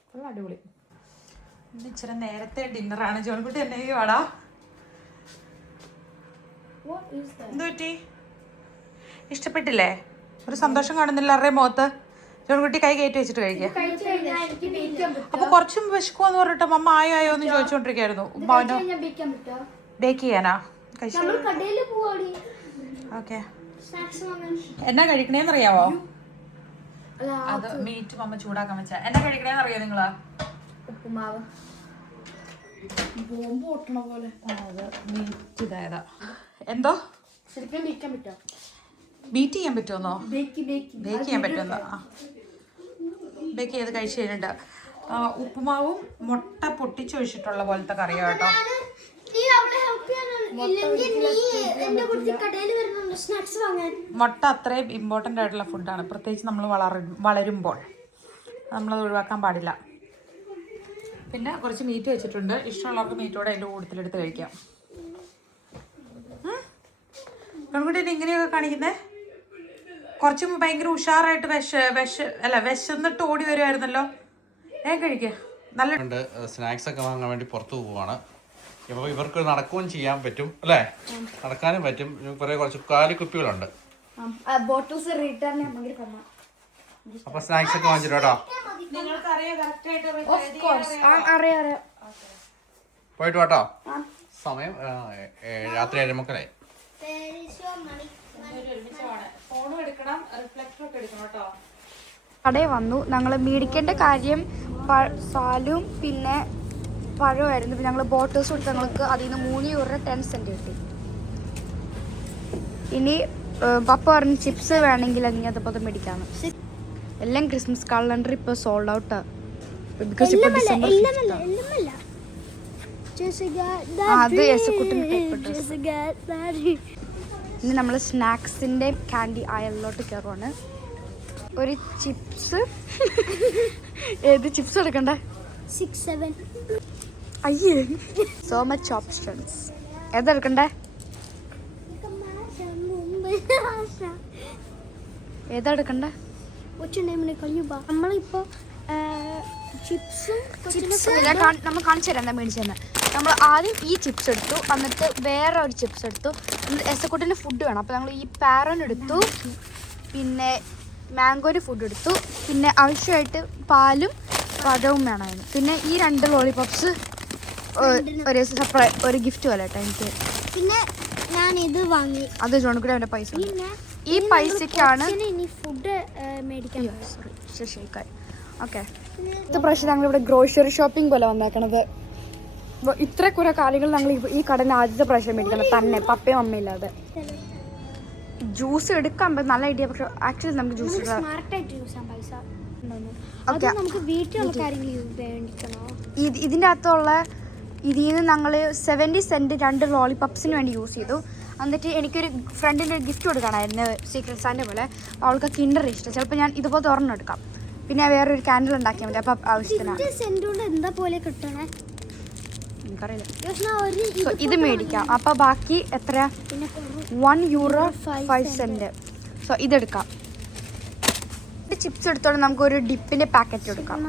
ഫുൾ അടിപൊളി. ഇന്ന് ഇച്ചിരി നേരത്തെ ഡിന്നറാണ്. ജോൺകുട്ടി എന്നെ വാടാ. എന്ത് പറ്റി? ഇഷ്ടപ്പെട്ടില്ലേ? ഒരു സന്തോഷം കാണുന്നില്ല എല്ലാവരുടെയും മുഖത്ത്. ജോൺകുട്ടി കൈ കയറ്റി വെച്ചിട്ട് കഴിക്കുക. അപ്പൊ കുറച്ചും വിശക്കുമെന്ന് പറഞ്ഞിട്ട് മമ്മ ആയോ ആയോ എന്ന് ചോദിച്ചോണ്ടിരിക്കായിരുന്നു. ബേക്ക് ചെയ്യാനാ ഓക്കെ. എന്നാ കഴിക്കണേന്നറിയാവോ? അത് മീറ്റ് മമ്മ ചൂടാക്കാൻ വെച്ച. എന്നാ കഴിക്കണേന്നറിയോ നിങ്ങള്? ഉപ്പുമാവ് ബോംബ് പൊട്ടണ പോലെ. അത് മീറ്റ് ഇതായതാ. എന്തോ ശരിക്കും ബേക്കാൻ പറ്റുമോ? ബീറ്റ് ചെയ്യാൻ പറ്റുമെന്നോ? ബേക്ക് ചെയ്യാൻ പറ്റുമെന്നോ? ബേക്ക് ചെയ്ത് കഴിച്ച് കഴിഞ്ഞിട്ട് ഉപ്പുമാവും മുട്ട പൊട്ടിച്ചൊഴിച്ചിട്ടുള്ള പോലത്തെ കറിയോ കേട്ടോ. മുട്ട അത്രയും ഇമ്പോർട്ടൻ്റ് ആയിട്ടുള്ള ഫുഡാണ്, പ്രത്യേകിച്ച് നമ്മൾ വളരുമ്പോൾ നമ്മളത് ഒഴിവാക്കാൻ പാടില്ല. പിന്നെ കുറച്ച് മീറ്റ് വെച്ചിട്ടുണ്ട്. ഇഷ്ടമുള്ളവർക്ക് മീറ്റോടെ അതിൻ്റെ കൂട്ടത്തിലെടുത്ത് കഴിക്കാം. പെൺകുട്ടി ഇങ്ങനെയൊക്കെ കാണിക്കുന്നേ? കുറച്ച് മുമ്പ് ഭയങ്കര ഉഷാറായിട്ട് വിശന്നിട്ട് ഓടി വരുമായിരുന്നല്ലോ. കഴിക്കുക. നല്ല സ്നാക്സ് ഒക്കെ വാങ്ങാൻ വേണ്ടി പുറത്തു പോവാണ്. ഇപ്പോൾ ഇവർക്ക് നടക്കുകയും ചെയ്യാൻ പറ്റും അല്ലേ? നടക്കാനും പറ്റും. കുറച്ച് കാലിക്കുപ്പികളുണ്ട്. അപ്പൊ സ്നാക്സ് ഒക്കെ വാങ്ങിച്ചിട്ടോ കേട്ടോ. പോയിട്ട് വാട്ടോ. സമയം രാത്രി 7:30. കടയിൽ വന്നു. ഞങ്ങൾ മേടിക്കേണ്ട കാര്യം പാലും പിന്നെ പഴമായിരുന്നു. പിന്നെ ഞങ്ങൾ ബോട്ടിൽസ് കൊടുത്ത് ഞങ്ങൾക്ക് അതിൽ നിന്ന് €3.10 കിട്ടി. ഇനി പപ്പ പറഞ്ഞ് ചിപ്സ് വേണമെങ്കിൽ അങ്ങനെ അതുപോലെ മേടിക്കാണ്. എല്ലാം ക്രിസ്മസ് കലണ്ടർ ഇപ്പോൾ സോൾഡ് ഔട്ടാ. ബിക്കോസ് ഇപ്പോൾ ഡിസംബർ ഇനി നമ്മൾ സ്നാക്സിൻ്റെ ക്യാൻഡി അയലിലോട്ട് കയറുവാണ്. ഒരു ചിപ്സ് ഏത് ചിപ്സ് എടുക്കണ്ടേ? 6, 7. അയ്യേ, സോ മച്ച് ഓപ്ഷൻസ്. ഏതെടുക്കണ്ടേ? ഏതെടുക്കണ്ടേ? നമ്മളിപ്പോ നമ്മൾ കാണിച്ചു തരാം എന്താ മേടിച്ചെന്ന്. നമ്മൾ ആദ്യം ഈ ചിപ്സ് എടുത്തു, എന്നിട്ട് വേറെ ഒരു ചിപ്സ് എടുത്തു. എസക്കുട്ടിന് ഫുഡ് വേണം, അപ്പോൾ ഞങ്ങൾ ഈ പാരൻ എടുത്തു, പിന്നെ മാംഗോന് ഫുഡ് എടുത്തു, പിന്നെ ആവശ്യമായിട്ട് പാലും പഴവും വേണമായിരുന്നു. പിന്നെ ഈ 2 ലോളിപോപ്സ് ഒരു ഗിഫ്റ്റ് പോലെ കേട്ടോ എനിക്ക്. പിന്നെ ഞാൻ ഇത് വാങ്ങി. അത് ജോണിക്കൂടെ അവൻ്റെ പൈസ. ഈ പൈസക്കാണ് ഫുഡ് മേടിക്കാൻ. ഓക്കെ, ഇത്ര പ്രാവശ്യം ഞങ്ങളിവിടെ ഗ്രോസറി ഷോപ്പിംഗ് പോലെ വന്നേക്കണത്. ഇത്ര കുറെ കാര്യങ്ങൾ ഞങ്ങൾ ഈ കടന്ന് ആദ്യത്തെ പ്രാവശ്യം മേടിക്കണം തന്നെ, പപ്പയും അമ്മയില്ലാതെ. ജ്യൂസ് എടുക്കാൻ നല്ല ഐഡിയ, പക്ഷെ ആക്ച്വലി നമുക്ക് ജ്യൂസ് ഇതിൻ്റെ അകത്തുള്ള ഇതിൽ നിന്ന് ഞങ്ങൾ 70 സെൻറ്റ് 2 ലോളിപോപ്സിന് വേണ്ടി യൂസ് ചെയ്തു. എന്നിട്ട് എനിക്കൊരു ഫ്രണ്ടിൻ്റെ ഒരു ഗിഫ്റ്റ് കൊടുക്കണമായിരുന്നു, സീക്രട്ട് സാൻ്റെ പോലെ. അവൾക്ക് കിൻഡർ ഇഷ്ടം. ചിലപ്പോൾ ഞാൻ ഇതുപോലെ തുറന്ന് എടുക്കാം. പിന്നെ വേറൊരു ക്യാൻഡിൽ ഉണ്ടാക്കിയാൽ മതി. അപ്പം ആവശ്യത്തിനാണ്. എന്താ പോലെ കിട്ടണേ എനിക്കറിയില്ല. ഇത് മേടിക്കാം. അപ്പോൾ ബാക്കി എത്ര? €1.05. സോ ഇതെടുക്കാം. ചിപ്സ് എടുത്തോണ്ട് നമുക്കൊരു ഡിപ്പിൻ്റെ പാക്കറ്റ് എടുക്കാം.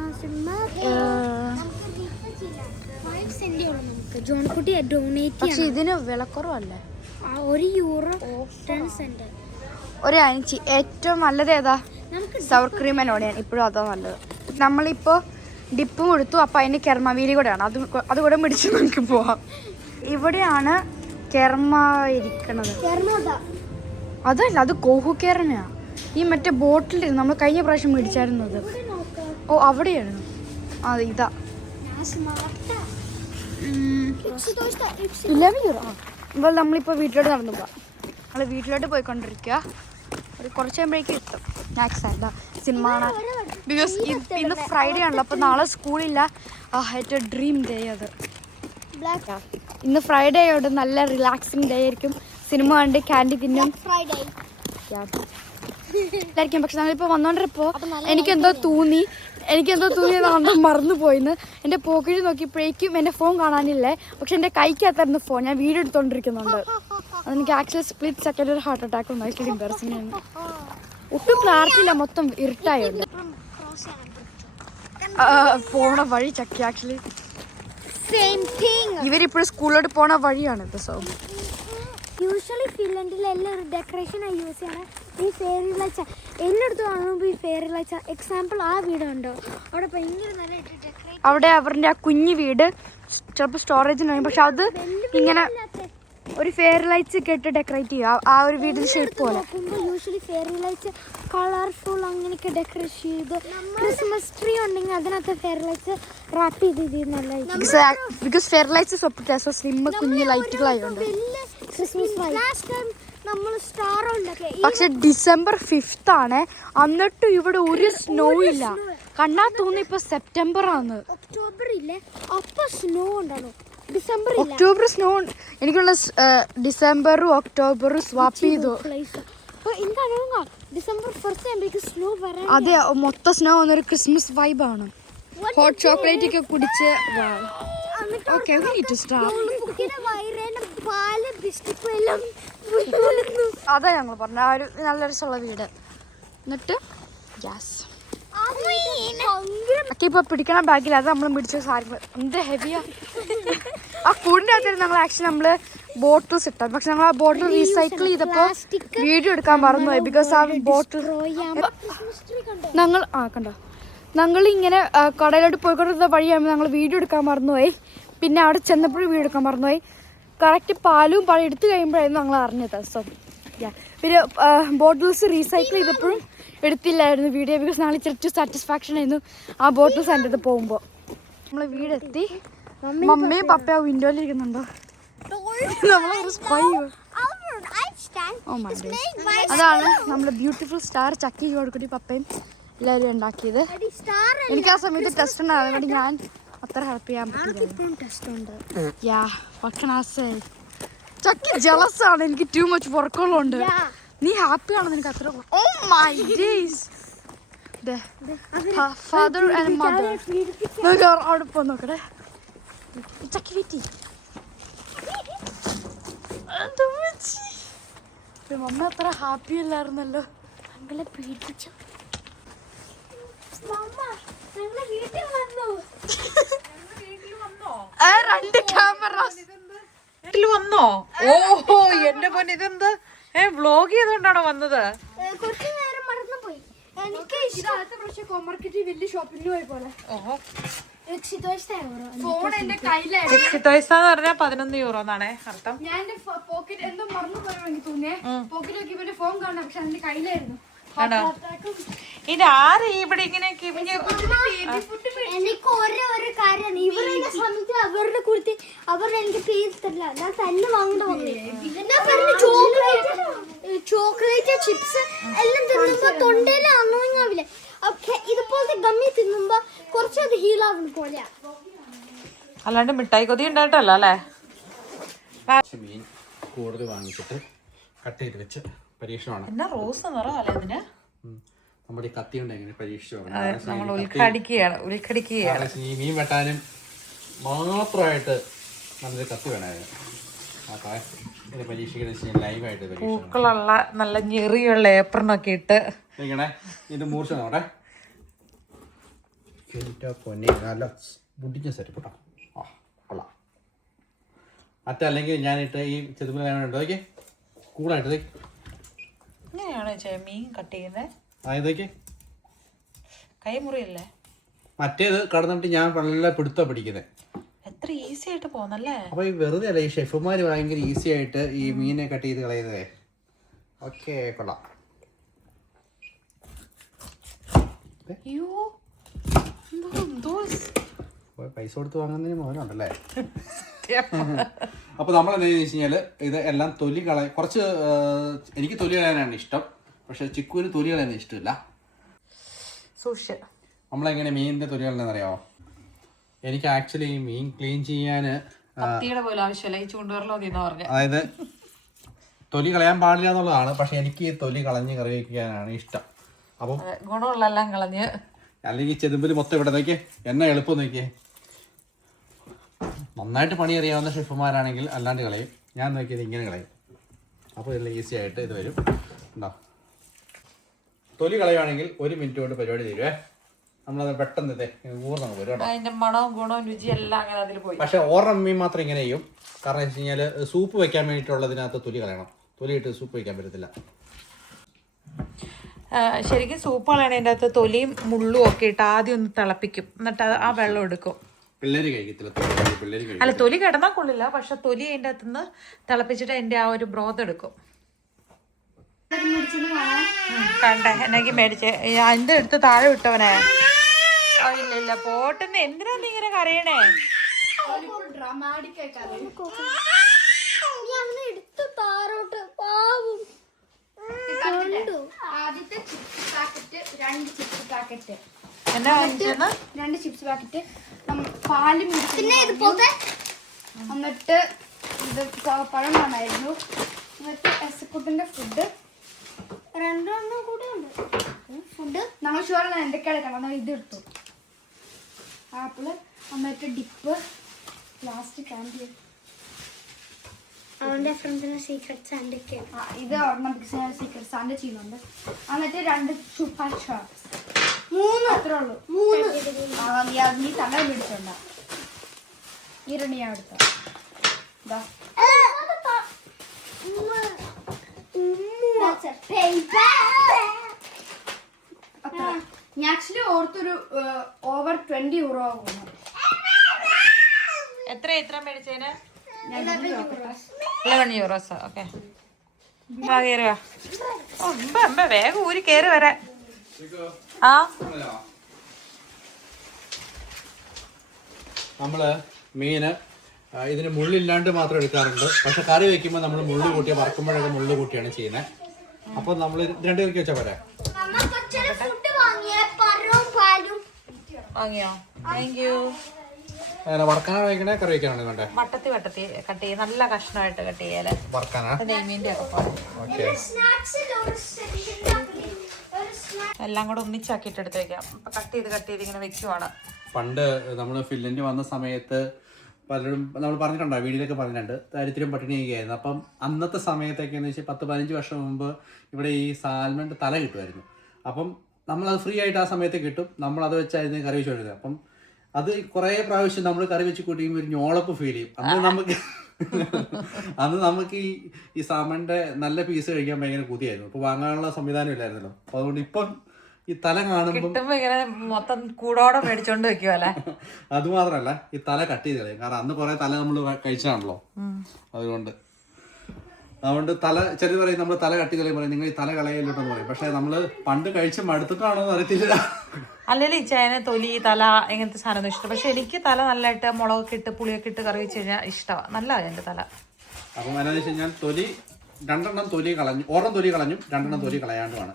പക്ഷെ ഇതിന് വിലക്കുറവല്ലേ? €1.10. ഒരു 5. ഏറ്റവും നല്ലത് ഏതാ? സവർ ക്രീം ആൻഡ് ഓണിയൻ. ഇപ്പോഴും അതാ നല്ലത്. നമ്മളിപ്പോൾ ഡിപ്പും കൊടുത്തു, അപ്പോൾ അതിന് കെർമവീലി കൂടെയാണ്. അതുകൂടെ മേടിച്ച് നമുക്ക് പോവാം. ഇവിടെയാണ് കെർമ ഇരിക്കണത്. അതല്ല, അത് കോഹു കെർമയാണ്. ഈ മറ്റേ ബോട്ടിൽ നമ്മൾ കഴിഞ്ഞ പ്രാവശ്യം മേടിച്ചായിരുന്നത്. ഓ, അവിടെയാണ്. അത് ഇതാ €11. ഇപ്പോൾ നമ്മളിപ്പോൾ വീട്ടിലോട്ട് നടന്നു പോവാം. നമ്മൾ വീട്ടിലോട്ട് പോയിക്കൊണ്ടിരിക്കുക. ഒരു കുറച്ച് കഴിയുമ്പോഴേക്കും എത്തും. സ്നാക്സ് ആയില്ല, സിനിമ കാണാൻ. ബിക്കോസ് ഇന്ന് ഫ്രൈഡേ ആണല്ലോ, അപ്പോൾ നാളെ സ്കൂളില്ല. ഏറ്റവും ഡ്രീം ഡേ അത്. ഇന്ന് ഫ്രൈഡേ ആയതുകൊണ്ട് നല്ല റിലാക്സിങ് ഡേ ആയിരിക്കും. സിനിമ കണ്ട് ക്യാൻഡി തിന്നും ായിരിക്കും. പക്ഷെ നമ്മളിപ്പോൾ വന്നോണ്ടിരിപ്പോൾ എനിക്കെന്തോ തോന്നി നമ്മൾ മറന്നു പോയിന്ന്. എൻ്റെ പോക്കറ്റിൽ നോക്കിയപ്പോഴേക്കും എൻ്റെ ഫോൺ കാണാനില്ലേ. പക്ഷെ എൻ്റെ കൈക്കകത്തായിരുന്നു ഫോൺ. ഞാൻ വീഡിയോ എടുത്തോണ്ടിരിക്കുന്നുണ്ട്. അതെനിക്ക് ആക്ച്വലി സ്പ്ലിറ്റ് സെക്കൻഡ് ഒരു ഹാർട്ട് അറ്റാക്ക് ഒന്നും ആക്ച്വലി എംബാരസിംഗ് ആണ്. ഒട്ടും ക്ലാരിറ്റിയില്ല, മൊത്തം ഇരുട്ടായുണ്ട്. പോണ വഴി ചക്കി. ആക്ച്വലി ഇവരിപ്പോഴും സ്കൂളിലോട്ട് പോണ വഴിയാണിത്. സോ യൂഷ്വലി ഫിൻലൻഡിൽ എല്ലാവരും ഡെക്കറേഷനായി യൂസ് ചെയ്യണം ഈ ഫെയറി ലൈറ്റ്സ്. എല്ലായിടത്തും കാണുമ്പോൾ ഈ ഫെയറി ലൈറ്റ്സ്. എക്സാമ്പിൾ ആ വീടുണ്ടോ, അവിടെ ഭയങ്കര നല്ല ഡെക്കറേറ്റ്. അവിടെ അവരുടെ ആ കുഞ്ഞു വീട് ചിലപ്പോൾ സ്റ്റോറേജിന് കഴിയും. പക്ഷെ അത് ഇങ്ങനെ ഒരു ഫെയറി ലൈറ്റ്സ് കെട്ട് ഡെക്കറേറ്റ് ചെയ്യുക. ആ ഒരു വീടിന് ഷേപ്പ് പോലെ. യൂഷ്വലി ഫെയറി ലൈറ്റ്സ് കളർഫുൾ അങ്ങനെയൊക്കെ ഡെക്കറേറ്റ് ചെയ്ത് ക്രിസ്മസ് ട്രീ ഉണ്ടെങ്കിൽ അതിനകത്ത് ഫെയറി ലൈറ്റ്സ് റാപ്പ് ചെയ്ത് നല്ല. Because fairy lights so slim കുഞ്ഞു ലൈറ്റുകളായതുകൊണ്ട്. പക്ഷെ December 5th ആണ്, എന്നിട്ട് ഇവിടെ ഒരു സ്നോ ഇല്ല. കണ്ടാ തോന്നി ഇപ്പൊ സെപ്റ്റംബർ ആണ്. October snow. എനിക്കുള്ള ഡിസംബറും ഒക്ടോബറും സ്വാപ്പ് ചെയ്തു. അതെ, മൊത്തം സ്നോ വന്നൊരു ക്രിസ്മസ് വൈബാണ്. ഹോട്ട് ചോക്ലേറ്റ് ഒക്കെ കുടിച്ച് അതാ ഞങ്ങൾ പറഞ്ഞ ആ ഒരു നല്ല രസമുള്ള വീട്. എന്നിട്ട് ഗ്യാസ് ഒക്കെ ഇപ്പൊ പിടിക്കണ ബാഗിൽ അത് നമ്മൾ പിടിച്ച സാധനങ്ങൾ എന്ത് ഹെവിയാ. ആ കൂടിൻ്റെ അകത്ത് ഞങ്ങൾ ആക്ച്വലി നമ്മള് ബോട്ടിൽസ് ഇട്ടത്. പക്ഷെ ഞങ്ങൾ ആ ബോട്ടിൽ റീസൈക്കിൾ ചെയ്തപ്പോ വീഡിയോ എടുക്കാൻ മറന്നുപോയി. ബിക്കോസ് ആ ബോട്ടിൽ കണ്ടോ ഞങ്ങൾ ഇങ്ങനെ കടയിലോട്ട് പോയിക്കൊണ്ടിരുന്ന വഴിയാകുമ്പോൾ ഞങ്ങൾ വീഡിയോ എടുക്കാൻ മറന്നുപോയി. പിന്നെ അവിടെ ചെന്നപ്പോഴും വീഡിയോ എടുക്കാൻ മറന്നുപോയി. കറക്റ്റ് പാലും പഴം എടുത്തു കഴിയുമ്പോഴായിരുന്നു ഞങ്ങൾ അറിഞ്ഞത്. സോ പിന്നെ ബോട്ടിൽസ് റീസൈക്കിൾ ചെയ്തപ്പോഴും എടുത്തില്ലായിരുന്നു വീഡിയോ. ബിക്കോസ് ഞങ്ങൾ ഇച്ചിരി സാറ്റിസ്ഫാക്ഷൻ ആയിരുന്നു ആ ബോട്ടിൽസ് എൻ്റെ അടുത്ത് പോകുമ്പോൾ. നമ്മൾ വീടെത്തി. മമ്മിയും പപ്പയോ വിൻഡോയിലിരിക്കുന്നുണ്ടോ? അതാണ് നമ്മുടെ ബ്യൂട്ടിഫുൾ സ്റ്റാർ ചക്കി ചോടുക്കുട്ടി പപ്പയും എല്ലാവരും ഉണ്ടാക്കിയത്. എനിക്ക് ആ സമയത്ത് ടെസ്റ്റ് ഉണ്ടായിരുന്നു. അതുകൊണ്ട് ഞാൻ അത്ര ഹെൽപ്പ് ചെയ്യാൻ പറ്റില്ല. ചക്കി ജലസ് ആണ്. എനിക്ക് ടു മച്ച് വർക്കുകളുണ്ട്. നീ ഹാപ്പി ആണെന്ന് എനിക്ക് അത്ര. Oh my days. Father and mother അവിടെ പോ നോക്കട്ടെ. ചക്കി വീട്ടി മമ്മ അത്ര ഹാപ്പി അല്ലായിരുന്നല്ലോ. ഞങ്ങളെ പേടിപ്പിച്ചു. രണ്ട് ക്യാമറാസ് വന്നോ? ഓഹോ എന്റെ പോലെ ഇതെന്ത് വ്ലോഗ് ചെയ്തോണ്ടാണോ വന്നത്? കുറച്ചു നേരം മറന്നുപോയി. എനിക്ക് വലിയ ഷോപ്പിംഗ് പോയ പോലെ. ഓഹോ ഫോൺ എന്റെ കയ്യിലായിരുന്നു. എന്ന് പറഞ്ഞാൽ 11 euro എന്നാണേ അർത്ഥം. ഞാൻ എന്റെ പോക്കറ്റ് എന്തോ മറന്നു പോയോ എനിക്ക് തോന്നിയേ. പോക്കറ്റ് നോക്കിയപ്പോ ഫോൺ കാണാം. പക്ഷെ അതിന്റെ കയ്യിലായിരുന്നു. ഇതാര് ഇവിടെ ഇങ്ങനെ എനിക്ക് ഒരു കാര്യം ഇവരുടെ സമയത്ത് അവരുടെ കൊടുത്ത് അവർ എനിക്ക് പേര് തരില്ല. ഞാൻ തന്നെ വാങ്ങേണ്ട ചോക്ലേറ്റ് ചിപ്സ് എല്ലാം തിന്നുമ്പോ തൊണ്ടയിൽ അണുങ്ങാവില്ലേ. ഇതുപോലത്തെ ഗമ്മി തിന്നുമ്പോ കുറച്ചത് ഹീലാവുന്ന പോലെയാ. അല്ലാണ്ട് മിഠായി കൊതി ഉണ്ടായിട്ടല്ല അല്ലേ? മീൻ കൂടുതൽ വാങ്ങിച്ചിട്ട് കട്ട് ചെയ്ത് വെച്ച് പരീക്ഷണമാണ്. എന്നാ റോസ് നിറം അല്ലേ ഇതിന്? നമ്മുടെ ഈ കത്തി കൊണ്ട് എങ്ങനെ പരീക്ഷിച്ചു നമ്മൾ ഉൾക്കടിക്കുകയാണ്. ഈ മീൻ വെട്ടാനും മാത്രമായിട്ട് നല്ലൊരു കത്തി വേണമായിരുന്നു. ഇത് പരീക്ഷിക്കുന്നത് ലൈവായിട്ട് പൂക്കളുള്ള നല്ല ഞെറിയുള്ള ഏപ്രണൊക്കെ ഇട്ട് ഇങ്ങനെ ഇത് മൂർച്ച നോട്ടെ. പൊന്നെ നല്ല മുടിഞ്ഞ സെറ്റ് കേട്ടോ. ആ കൊള്ളാം. മറ്റല്ലെങ്കിൽ ഞാനിട്ട് ഈ ചെതുമ്പൽ നോക്കി കൂടായിട്ട് ഇങ്ങനെയാണോ മീൻ കട്ട് ചെയ്യുന്നത്? ഇതൊക്കെ കൈമുറിയല്ലേ? മറ്റേത് കടന്നിട്ട് ഞാൻ നല്ല പിടുത്തം പിടിക്കുന്നത്. എത്ര ഈസി ആയിട്ട് പോന്നല്ലേ. അപ്പൊ ഈ വെറുതെ അല്ല ഈ ഷെഫുമാര് ഭയങ്കര ഈസി ആയിട്ട് ഈ മീനെ കട്ട് ചെയ്ത് കളയുന്നതേ. ഓക്കെ കൊള്ളാം. പൈസ കൊടുത്ത് വാങ്ങുന്നതിന് മോനുണ്ടല്ലേ. അപ്പൊ നമ്മൾ എന്താണെന്ന് വെച്ച് കഴിഞ്ഞാല് ഇത് എല്ലാം തൊലി കുറച്ച് എനിക്ക് തൊലി കളയാനാണ് ഇഷ്ടം. പക്ഷെ ചിക്കുവിന് തൊലി കളയാൻ ഇഷ്ടമില്ല. നമ്മളെങ്ങനെ മീനിന്റെ തൊലി കളയാൻ അറിയാമോ? എനിക്ക് ആക്ച്വലി ഈ മീൻ ക്ലീൻ ചെയ്യാൻ അതായത് തൊലി കളയാൻ പാടില്ല എന്നുള്ളതാണ്. പക്ഷെ എനിക്ക് ഈ തൊലി കളഞ്ഞ് കറി വയ്ക്കാനാണ് ഇഷ്ടം. അപ്പം ഗുണമുള്ളെല്ലാം കളഞ്ഞ് അല്ലെങ്കിൽ ചെതുമ്പിൽ മൊത്തം ഇവിടെ നോക്കിയേ എന്നാ എളുപ്പം നോക്കിയേ. നന്നായിട്ട് പണി അറിയാവുന്ന ഷെഫുമാരാണെങ്കിൽ അല്ലാണ്ട് കളയും. ഞാൻ നോക്കിയത് ഇങ്ങനെ കളയും. അപ്പോൾ ഇതിൽ ഈസി ആയിട്ട് ഇത് വരും. ഉണ്ടോ? തൊലി കളയുവാണെങ്കിൽ 1 മിനിറ്റ് കൊണ്ട് പരിപാടി തീരുവേ. നമ്മളത് പെട്ടെന്ന് ഊർന്നു വരും കേട്ടോ. അതിന്റെ മണവും ഗുണവും രുചിയും എല്ലാം അങ്ങനെ അതിൽ പോയി. പക്ഷെ ഓർമ്മ മീൻ മാത്രം ഇങ്ങനെ ചെയ്യും. കാരണം എന്ന് വെച്ച് കഴിഞ്ഞാൽ സൂപ്പ് വെക്കാൻ വേണ്ടിയിട്ടുള്ളതിനകത്ത് തൊലി കളയണം. തൊലി ഇട്ട് സൂപ്പ് വെക്കാൻ പറ്റത്തില്ല. ശരിക്കും സൂപ്പ് കളയണതിൻ്റെ അകത്ത് തൊലിയും മുള്ളും ഒക്കെ ഇട്ട് ആദ്യം ഒന്ന് തിളപ്പിക്കും. എന്നിട്ട് ആ വെള്ളം എടുക്കും. പിള്ളേര് കഴിക്കത്തില്ല. അല്ല തൊലി കിടന്നാൽ കൊള്ളില്ല. പക്ഷെ തൊലി അതിൻ്റെ അകത്തുനിന്ന് തിളപ്പിച്ചിട്ട് അതിൻ്റെ ആ ഒരു ബ്രോത്ത് എടുക്കും. കണ്ടേ എന്നെങ്കിൽ മേടിച്ച് അതിൻ്റെ എടുത്ത് താഴെ വിട്ടവനെ. ഇല്ല പോട്ടെന്ന്. എന്തിനാ നീ ഇങ്ങനെ കരയണേ? എടുത്ത് താരോട്ട് പാവും. ആദ്യത്തെ ചിപ്സ് പാക്കറ്റ് 2 ചിപ്സ് പാക്കറ്റ് എന്നാ വാങ്ങിച്ചെന്ന്? 2 ചിപ്സ് പാക്കറ്റ് പാലും പിന്നെ ഇതുപോലത്തെ. എന്നിട്ട് ഇത് പഴം വേണമായിരുന്നു. എന്നിട്ട് എസക്കുട്ടിന്റെ ഫുഡ് 2 എണ്ണം കൂടെ ഉണ്ട്. ഫുഡ് ഞങ്ങൾ ഷുവറാണ് എന്തൊക്കെയാണ് കാരണം ഇത് എടുത്തു. ആപ്പിള് എന്നിട്ട് ഡിപ്പ് ലാസ്റ്റ് കാൻഡി. അവന്റെ ഫ്രണ്ട്സിന് സീക്രട്ട് സാൻഡ് ഒക്കെ ഇത് നമുക്ക് സീക്രട്ട് സാൻഡ് ചെയ്യുന്നുണ്ട്. എന്നിട്ട് 2 സൂപ്പർ ഷോട്ട്സ് 3 അത്രേ ഉള്ളൂ. നീ തല പിടിച്ചോണ്ട. ഈ 2 ഞാൻ എടുത്ത ഞാൻ ആക്ച്വലി ഓർത്തൊരു ഓവർ 20 യൂറോ ആകുന്നു. എത്ര മേടിച്ചതിന്? 11 യൂറോസ്. ഓക്കെ, കയറി വാ. വേഗം ഊരി കയറി വരാൻ. ആ നമ്മള് മീന് ഇതിന് മുള്ളില്ലാണ്ട് മാത്രം എടുക്കാറുണ്ട്. പക്ഷെ കറി വെക്കുമ്പോൾ നമ്മൾ മുള്ളു കൂട്ടിയ വറക്കുമ്പോഴൊക്കെ മുള്ളു കൂട്ടിയാണ് ചെയ്യുന്നത്. അപ്പൊ നമ്മൾ 2 കറിക്ക് വെച്ചാൽ പോരെ? വാങ്ങിയോ? Thank you. വറക്കാനാണ് വയ്ക്കണേ, കറി വെക്കാനാണ് വേണ്ടേ? വട്ടത്തി കട്ട് ചെയ്യും, നല്ല കഷ്ണമായിട്ട് കട്ട് ചെയ്യല്. വറക്കാനാ? നെയ്മീൻ്റെ ഒക്കെ പോലെ ഓക്കെ. എല്ലാം കൂടെ ഒന്നിച്ചാക്കിയിട്ട് എടുത്ത് വെക്കാം. അപ്പൊ കട്ട് ചെയ്ത് ഇങ്ങനെ വെക്കുവാണ്. പണ്ട് നമ്മൾ ഫിൻലൻഡ് വന്ന സമയത്ത് പലരും നമ്മൾ പറഞ്ഞിട്ടുണ്ടോ, വീഡിയോയിലൊക്കെ പറഞ്ഞിട്ടുണ്ട്, ദാരിദ്ര്യം പട്ടിണിയൊക്കെയായിരുന്നു. അപ്പം അന്നത്തെ സമയത്തൊക്കെ എന്ന് വെച്ചാൽ 10-15 വർഷം മുമ്പ് ഇവിടെ ഈ സാൽമണിൻ്റെ തല കിട്ടുമായിരുന്നു. അപ്പം നമ്മളത് ഫ്രീ ആയിട്ട് ആ സമയത്ത് കിട്ടും. നമ്മളത് വെച്ചായിരുന്നു കറി വെച്ച് വരുന്നത്. അപ്പം അത് കുറേ പ്രാവശ്യം നമ്മൾ കറി വെച്ച് കൂട്ടിയുമ്പോൾ ഒരു ഞോളപ്പ് ഫീൽ ചെയ്യും. അന്ന് നമുക്ക് ഈ സാൽമണിൻ്റെ നല്ല പീസ് കഴിക്കാൻ ഭയങ്കര കൊതിയായിരുന്നു. അപ്പോൾ വാങ്ങാനുള്ള സംവിധാനം ഇല്ലായിരുന്നല്ലോ. അപ്പോൾ അതുകൊണ്ട് ഇപ്പം ഈ തല കാണുമ്പോൾ ഇങ്ങനെ മൊത്തം കൂടോടെ മേടിച്ചോണ്ട് വെക്കുവല്ലേ. അത് മാത്രല്ല, ഈ തല കട്ട് ചെയ്ത് കളയും. കാരണം അന്ന് കുറെ തല നമ്മൾ കഴിച്ചാണല്ലോ. അതുകൊണ്ട് തല ചിലർ പറയും നമ്മൾ തല കട്ട് ചെയ്ത് പറയും നിങ്ങൾ ഈ തല കളയല്ലോട്ടെന്ന് പറയും. പക്ഷെ നമ്മള് പണ്ട് കഴിച്ച് മടുത്തിട്ടാണോ എന്ന് അറിയത്തില്ല. അല്ലെങ്കിൽ ഈ ചേന തൊലി തല ഇങ്ങനത്തെ സാധനം ഇഷ്ടം. പക്ഷെ എനിക്ക് തല നല്ലതായിട്ട് മുളകൊക്കെ ഇട്ട് പുളിയൊക്കെ ഇട്ട് കറി വെച്ച് കഴിഞ്ഞാൽ ഇഷ്ടമാണ്. നല്ലതാണ് എൻ്റെ തല. അപ്പം എന്നാന്ന് വെച്ച് കഴിഞ്ഞാൽ തൊലി 2 തൊലി കളഞ്ഞു, 1 തൊലി കളഞ്ഞു, 2 തൊലി കളയാണ്ടുമാണ്.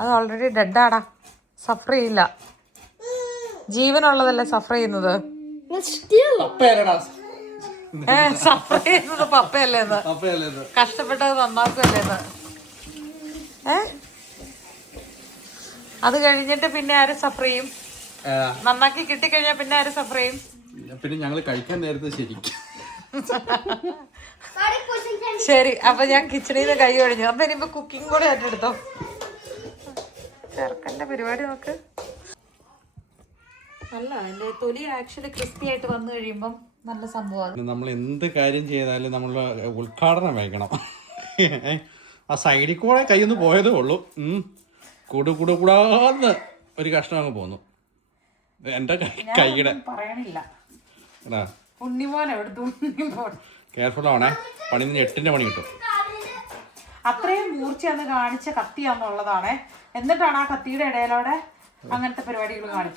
അത് ഓൾറെഡി ഡെഡാടാ, സഫർ ചെയ്യില്ല. ജീവനുള്ളതല്ലേ സഫർ ചെയ്യുന്നത്. സഫർ ചെയ്യുന്നത് പപ്പയല്ലേന്ന്, കഷ്ടപ്പെട്ടത് നന്നാക്കുമല്ലേന്ന്. അത് കഴിഞ്ഞിട്ട് പിന്നെ ആര് സഫർ ചെയ്യും? നന്നാക്കി കിട്ടിക്കഴിഞ്ഞാൽ പിന്നെ ആര് സഫർ ചെയ്യും? പിന്നെ ഞങ്ങൾ കഴിക്കാൻ നേരത്തെ ശരിക്കും. ശരി, അപ്പൊ ഞാൻ കിച്ചണിൽ നിന്ന് കൈ ഒഴിഞ്ഞു. അപ്പൊ ഇനിയിപ്പോ കുക്കിംഗ് കൂടെ ഏറ്റെടുത്തോ. ചെറുക്കന്റെ പരിപാടി നോക്ക്. നല്ല അതിന്റെ തൊലി ആക്ച്വലി ക്രിസ്പി ആയിട്ട് വന്നു കഴിയുമ്പം നല്ല സംഭവമാണ്. നമ്മൾ എന്ത് കാര്യം ചെയ്താലും നമ്മൾ ഉദ്ഘാടനം വയ്ക്കണം. ആ സൈഡിൽ കൂടെ കയ്യൊന്ന് പോയതേ ഉള്ളൂ. കൂടാന്ന് ഒരു കഷ്ണം അങ്ങ് പോന്നു എന്റെ കൈയുടെ. പറയണില്ല, ഉണ്ണിമോൻ എവിടുത്തെ ഉണ്ണിമോൻ. കെയർഫുൾ ആവണേ, പണിന്ന് 8ന്റെ പണി കിട്ടും. അത്രയും മൂർച്ചയെന്ന് കാണിച്ച കത്തിയാന്നുള്ളതാണ്. എന്നിട്ടാണ് ആ കത്തിയുടെ ഇടയിലൂടെ അങ്ങനത്തെ പരിപാടികൾ കാണിച്ചത്.